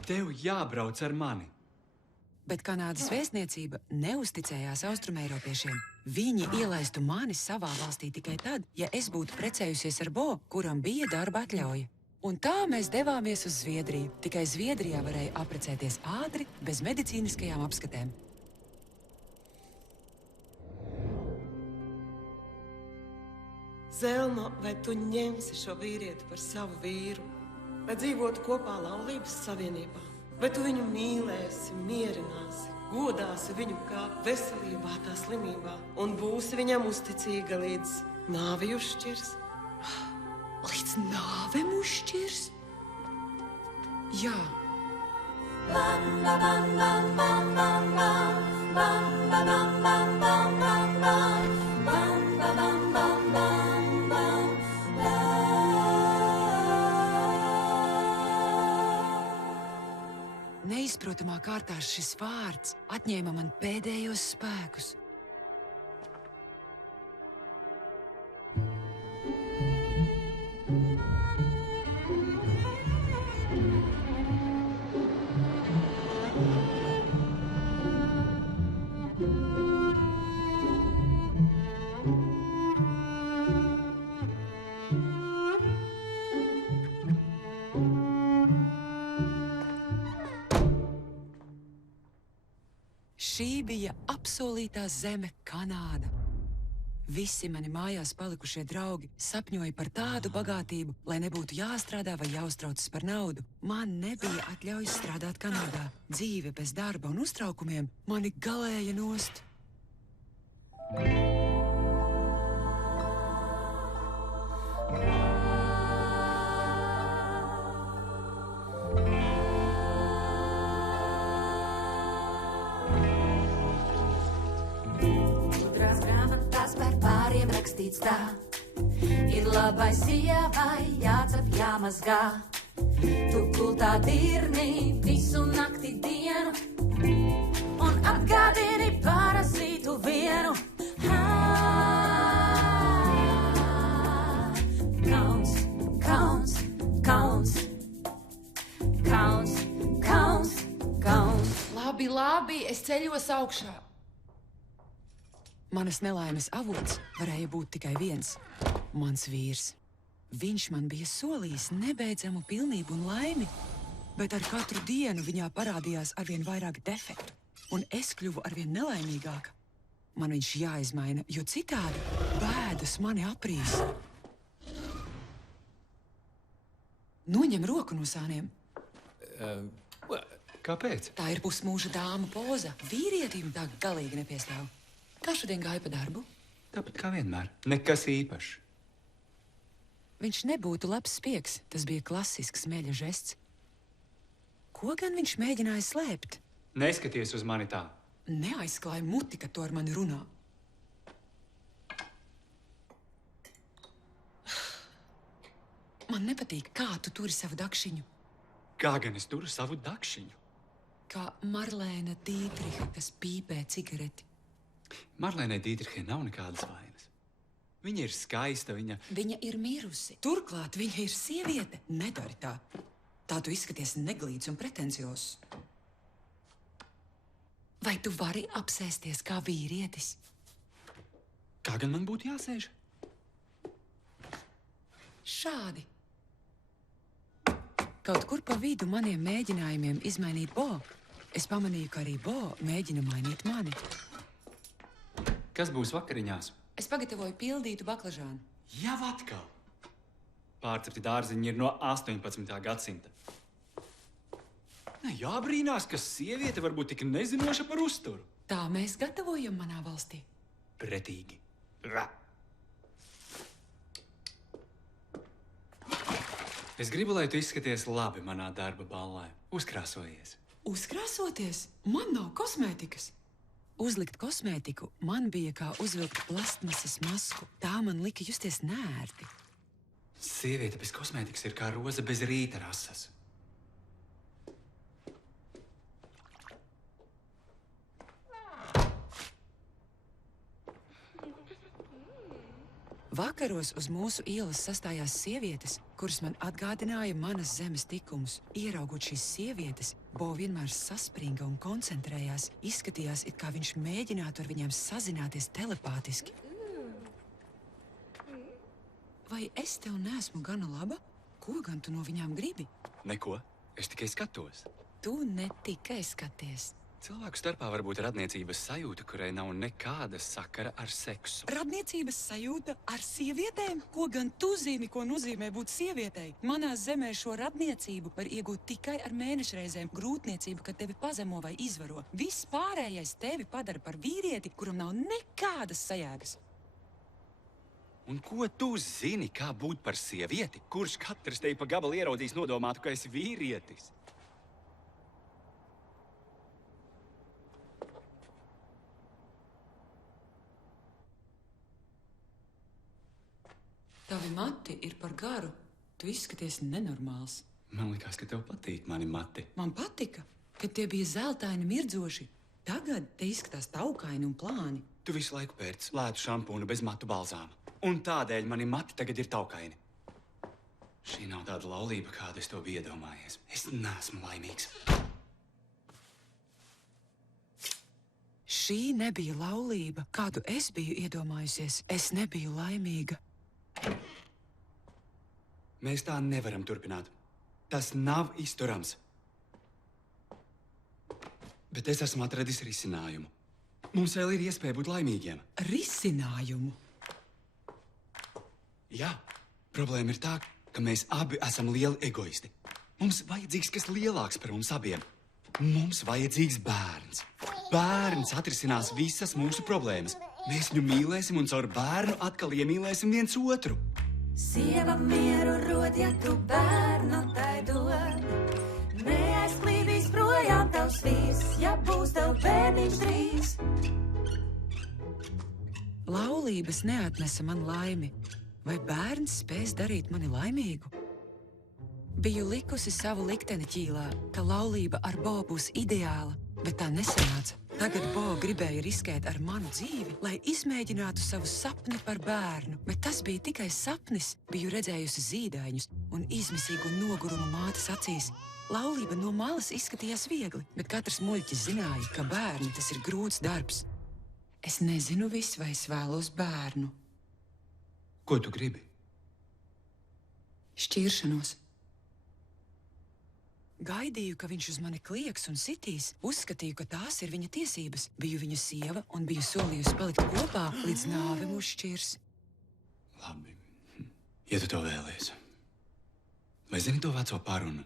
Tev jābrauc ar mani. Bet Kanādas vēstniecība neusticējās austrumeiropiešiem. Viņi ielaistu mani savā valstī tikai tad, ja es būtu precējusies ar Bo, kuram bija darba atļauja. Un tā mēs devāmies uz Zviedriju. Tikai Zviedrijā varēja apprecēties ātri, bez medicīniskajām apskatēm. Zelma, vai tu ņemsi šo vīrieti par savu vīru? Vai dzīvotu kopā laulības savienībā? Vai tu viņu mīlēsi, mierināsi, godāsi viņu kā veselībā, tā slimībā un būsi viņam uzticīga līdz nāvi uzšķirs? Līdz nāvem uzšķirs? Jā. Bam, bam, bam, bam, bam, bam, bam, bam, bam, bam, bam, bam, bam, bam, bam, bam, bam, bam, Neizprotamā kārtā šis vārds atņēma man pēdējos spēkus. Šī bija apsolītā zeme Kanāda. Visi mani mājās palikušie draugi sapņoja par tādu bagātību, lai nebūtu jāstrādā vai jāuztraucas par naudu. Man nebija atļaujas strādāt Kanādā. Dzīve bez darba un uztraukumiem mani galēja nost. Rakstīts tā, ir labai sievai jācep jāmazgā. Tu gultā dirni visu nakti dienu un atgādini parazītu vienu. Kauns, kauns, kauns, kauns, kauns, kauns. Labi, labi, es ceļos augšā. Manas nelaimes avots varēja būt tikai viens - mans vīrs. Viņš man bija solījis nebeidzamu pilnību un laimi, bet ar katru dienu viņā parādījās arvien vairāk defektu, un es kļuvu arvien nelaimīgāka. Man viņš jāizmaina, jo citādi bēdas mani aprīs. Noņem roku no sāniem. Kāpēc? Tā ir pusmūža dāma poza. Vīrietim tā galīgi nepiestāv. Kā šodien gāja pa darbu? Tāpat kā vienmēr. Nekas īpašs. Viņš nebūtu labs spiegs. Tas bija klasisks meļa žests. Ko gan viņš mēģināja slēpt? Neskaties uz mani tā. Neaizklāja muti, kad to ar mani runā. Man nepatīk, kā tu turi savu dakšiņu. Kā gan es turu savu dakšiņu? kā Marlēna Dītriha, kas pīpē cigareti. Marlēnai Dītrihai nav nekādas vainas. Viņa ir skaista, Viņa ir mirusi. Turklāt viņa ir sieviete. Nedari tā. Tā tu izskaties neglīts un pretenciozs. Vai tu vari apsēsties kā vīrietis? Kā gan man būtu jāsēž? Šādi. Kaut kur pa vidu maniem mēģinājumiem izmainīt Bo, es pamanīju, ka arī Bo mēģina mainīt mani. Kas būs vakariņās? Es pagatavoju pildītu baklažānu. Jau atkal! Pārcepti dārziņi ir no 18. gadsimta. Jābrīnās, ka sieviete var būt tik nezinoša par uzturu. Tā mēs gatavojam manā valstī. Pretīgi. Ra. Es gribu, lai tu izskaties labi manā darba ballē. Uzkrāsojies. Uzkrāsoties? Man nav kosmētikas. Uzlikt kosmētiku man bija kā uzvilkt plastmasas masku. Tā man lika justies nērti. Sieviete bez kosmētikas ir kā roze bez rīta rasas. Vakaros uz mūsu ielas sastājās sievietes, kuras man atgādināja manas zemes tikumus. Ieraugot šīs sievietes, Bo vienmēr saspringa un koncentrējās. Izskatījās, it kā viņš mēģinātu ar viņiem sazināties telepātiski. Vai es tev neesmu gana laba? Ko gan tu no viņām gribi? Neko. Es tikai skatos. Tu ne tikai skaties. Cilvēku starpā var būt radniecības sajūta, kurai nav nekāda sakara ar seksu. Radniecības sajūta ar sievietēm? Ko gan tu zini, ko nozīmē būt sievietei? Manā zemē šo radniecību var iegūt tikai ar mēnešreizēm. Grūtniecību, kad tevi pazemo vai izvaro. Viss pārējais tevi padara par vīrieti, kuram nav nekādas sajēgas. Un ko tu zini, kā būt par sievieti? Kurš katrs tevi pa gabalu ieraudzīs nodomātu, ka esi vīrietis? Tavi mati ir par garu. Tu izskaties nenormāls. Man likās, ka tev patīk mani mati. Man patika, kad tie bija zeltaini mirdzoši. Tagad te izskatās taukaini un plāni. Tu visu laiku pērc lētu šampūnu bez matu balzāma. Un tādēļ mani mati tagad ir taukaini. Šī nav tāda laulība, kādu es to biju iedomājies. Es neesmu laimīgs. Šī nebija laulība, kādu es biju iedomājusies. Es nebiju laimīga. Mēs tā nevaram turpināt. Tas nav izturams. Bet es esmu atradis risinājumu. Mums vēl ir iespēja būt laimīgiem. Risinājumu? Jā, problēma ir tā, ka mēs abi esam lieli egoisti. Mums vajadzīgs kas lielāks par mums abiem. Mums vajadzīgs bērns. Bērns atrisinās visas mūsu problēmas. Mēs viņu mīlēsim un caur bērnu atkal iemīlēsim viens otru. Sieva mieru rod, ja tu bērnu tai dod. Neaizklīdīs projām tavs vīrs, ja būs tev bērniņš drīz. Laulības neatnesa man laimi. Vai bērns spēs darīt mani laimīgu? Biju likusi savu likteni ķīlā, ka laulība ar Bo būs ideāla, bet tā nesanāca. Tagad Bo gribēja riskēt ar manu dzīvi, lai izmēģinātu savu sapni par bērnu, bet tas bija tikai sapnis. Biju redzējusi zīdaiņus un izmisīgu nogurumu mātes acīs. Laulība no malas izskatījās viegli, bet katrs muļķis zināja, ka bērni tas ir grūts darbs. Es nezinu visu, vai es vēlos bērnu. Ko tu gribi? Šķiršanos. Gaidīju, ka viņš uz mani klieks un sitīs. Uzskatīju, ka tās ir viņa tiesības. Biju viņa sieva un biju solījusi palikt kopā, līdz nāve mūs šķirs. Labi, ja tu to vēlies. Vai zini to veco parunu?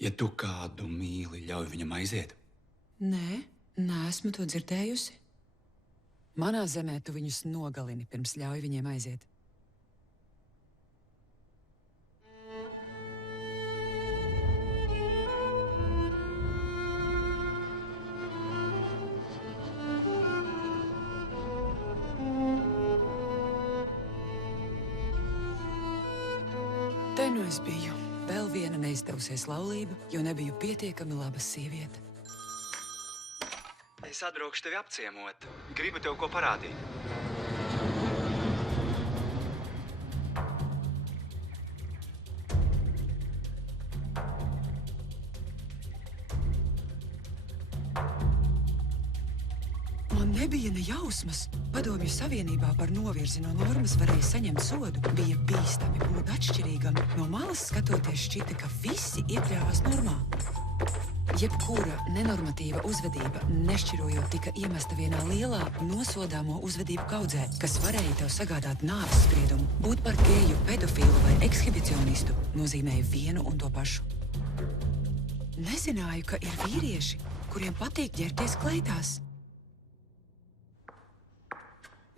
Ja tu kādu mīli, ļauj viņam aiziet? Nē, neesmu to dzirdējusi. Manā zemē tu viņus nogalini, pirms ļauj viņiem aiziet. Te nu es biju. Vēl viena neizdevusies laulība, jo nebiju pietiekami laba sieviete. es atbraukšu tevi apciemot. Gribu tev ko parādīt. Man nebija ne jausmas. Padomju Savienībā par novirzi no normas varēja saņemt sodu. Bija bīstami būt atšķirīgam. No malas skatoties šķita, ka visi iekļāvās normā. Jebkura nenormatīva uzvedība, nešķirojot, tika iemesta vienā lielā, nosodāmo uzvedību kaudzē, kas varēja tev sagādāt nāves spriedumu. Būt par geju, pedofilu vai ekshibicionistu nozīmēja vienu un to pašu. Nezināju, ka ir vīrieši, kuriem patīk ģērties kleitās.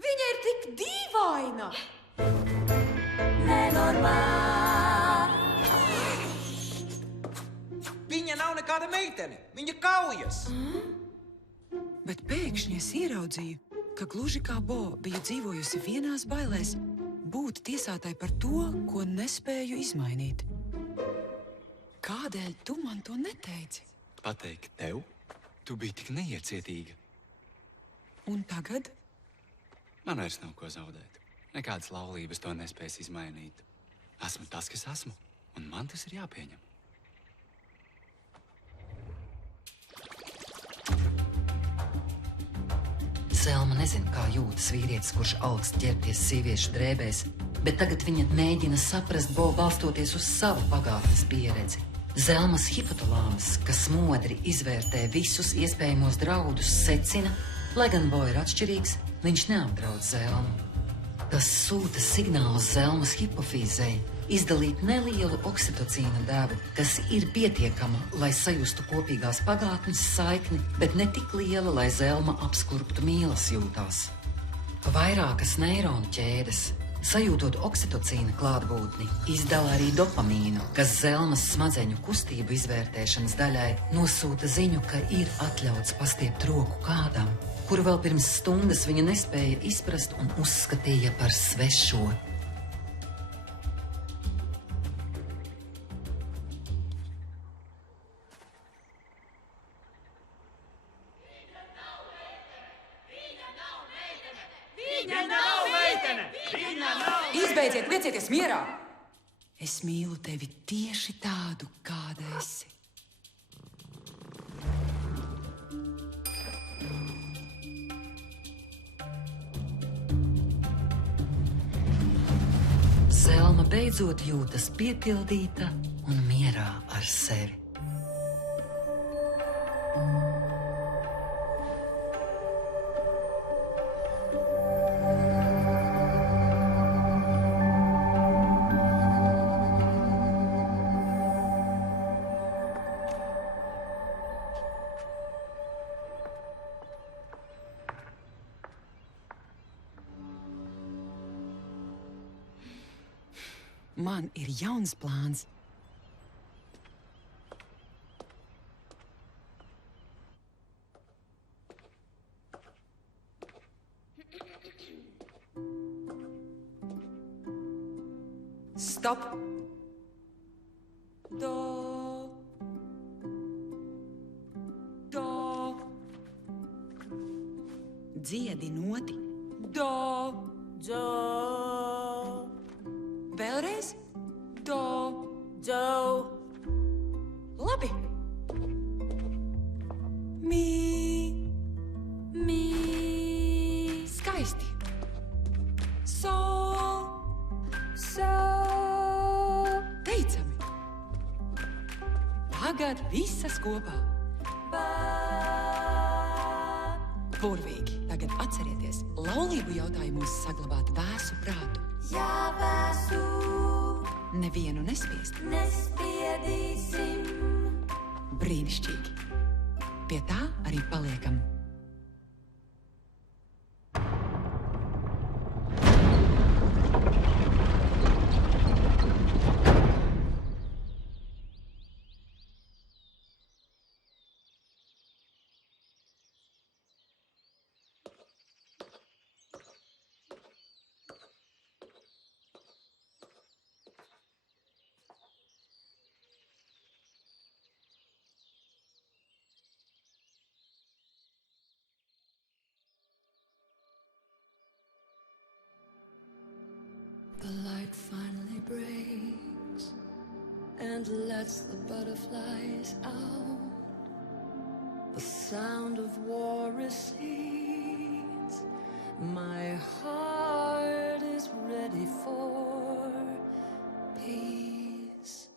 Viņa ir tik dīvaina! Viņa nav nekāda meitene. Viņa kaujas. Bet pēkšņi es ieraudzīju, ka gluži kā Bo biju dzīvojusi vienās bailēs būt tiesātai par to, ko nespēju izmainīt. Kādēļ tu man to neteici? Pateikt tev? Tu biji tik neiecietīga. Un tagad? Man vairs nav ko zaudēt. Nekādas laulības to nespēs izmainīt. Esmu tas, kas esmu, un man tas ir jāpieņem. Selma nezina, kā jūtas vīrietis, kurš augst ģērbties sieviešu drēbēs, bet tagad viņa mēģina saprast Bo balstoties uz savu pagātnes pieredzi. Zelmas hipotalāms, kas modri izvērtē visus iespējamos draudus, secina, lai gan Bo ir atšķirīgs, viņš neapdraud Zelmu. Tas sūta signālus Zelmas hipofīzei izdalīt nelielu oksitocīna devu, kas ir pietiekama, lai sajustu kopīgās pagātnes saikni, bet ne tik liela, lai Zelma apskurptu mīlas jūtās. Vairākas neironu ķēdes, sajūtot oksitocīna klātbūtni, izdala arī dopamīnu, kas Zelmas smadzeņu kustību izvērtēšanas daļai nosūta ziņu, ka ir atļauts pastiept roku kādam, kuru vēl pirms stundas viņa nespēja izprast un uzskatīja par svešo. Izbeidziet, liecieties mierā! Es mīlu tevi tieši tādu, kāda esi. Selma beidzot jūtas piepildīta un mierā ar sevi. Man ir jauns plāns. Stop! Do. Dziedi noti. Do. Vēlreiz? Do. Labi. Mī. Skaisti. Sol. Teicami. Tagad visas kopā. Burvīgi. Tagad atcerieties, laulību jautājumos saglabāt vēsu prātu. Jā, vēsu. Nevienu nespiest. Nespiedīsim. Brīnišķīgi. Pie tā arī paliekam. daybreak finally breaks and lets the butterflies out. The sound of war recedes. My heart is ready for peace.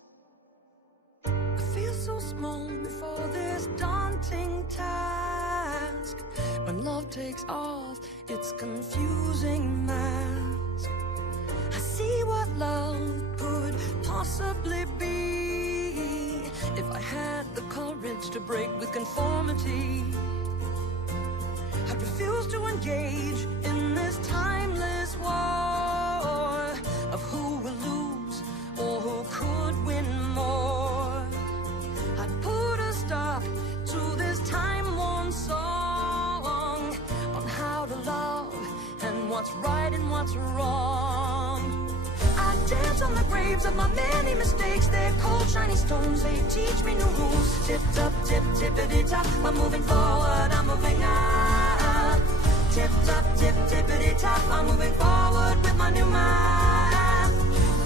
I feel so small before this daunting task. When love takes off its confusing mask, I see what love could possibly be if I had the courage to break with conformity. I refuse to engage in this timeless war of who will lose or who could win more. I'd put a stop to this time-worn song on how to love and what's right and what's wrong. I dance on the graves of my many mistakes. They're cold, shiny stones. They teach me new rules. Tip top, tip, tippity top. I'm moving forward. I'm moving up. Tip top, tip, tippity top. I'm moving forward with my new mind.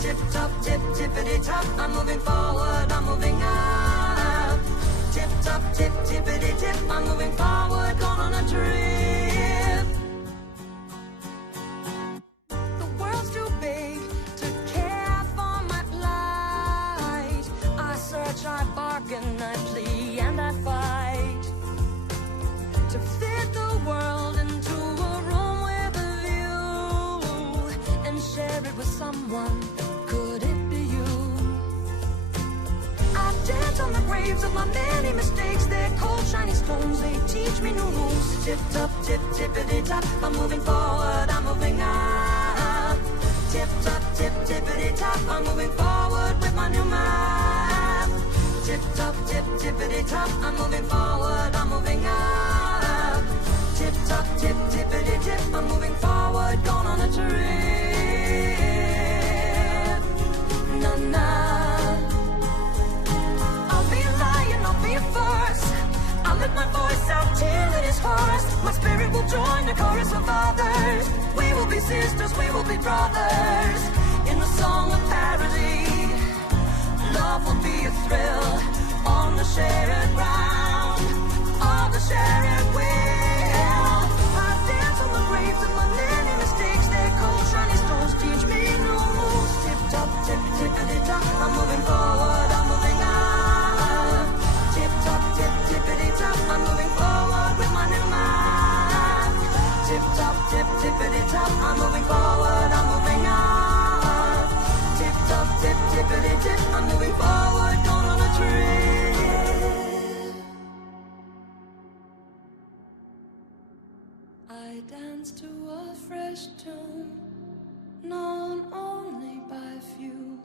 Tip top, tip, tippity top. I'm moving forward. I'm moving up. Tip top, tip, tippity tip. I'm moving forward. Going on a trip. The world's too big to care for my plight. I search, I bargain, I plea, and I fight to fit the world into a room with a view and share it with someone. Could it be you? I dance on the graves of my many mistakes. They're cold, shiny stones. They teach me new rules. Tip top, tip, tippity top. I'm moving forward. I'm moving up. Tip top, tip, tippity top. I'm moving forward with my new map. Tip top, tip, tippity top. I'm moving forward. I'm moving up. Tip top, tip, tippity tip. I'm moving forward. Going on a trip. Na na. I'll be a lion. I'll be a force. I'll let my voice out till it is hoarse. My spirit will join the chorus of others. We will be sisters, we will be brothers. In the song of parody, love will be a thrill on the shared ground, on the shared will. I dance on the graves of my many mistakes. They're cold, shiny stones teach me new moves. Tip top, tip, tippity top. I'm moving forward, I'm moving up. Tip top, tip, tippity top. I'm moving forward with my new mind. Tip top, tip, tippity top. I'm moving forward, I'm moving up. Tip top, tip, tippity tip. I'm moving forward, going on a trip. I dance to a fresh tune, known only by few.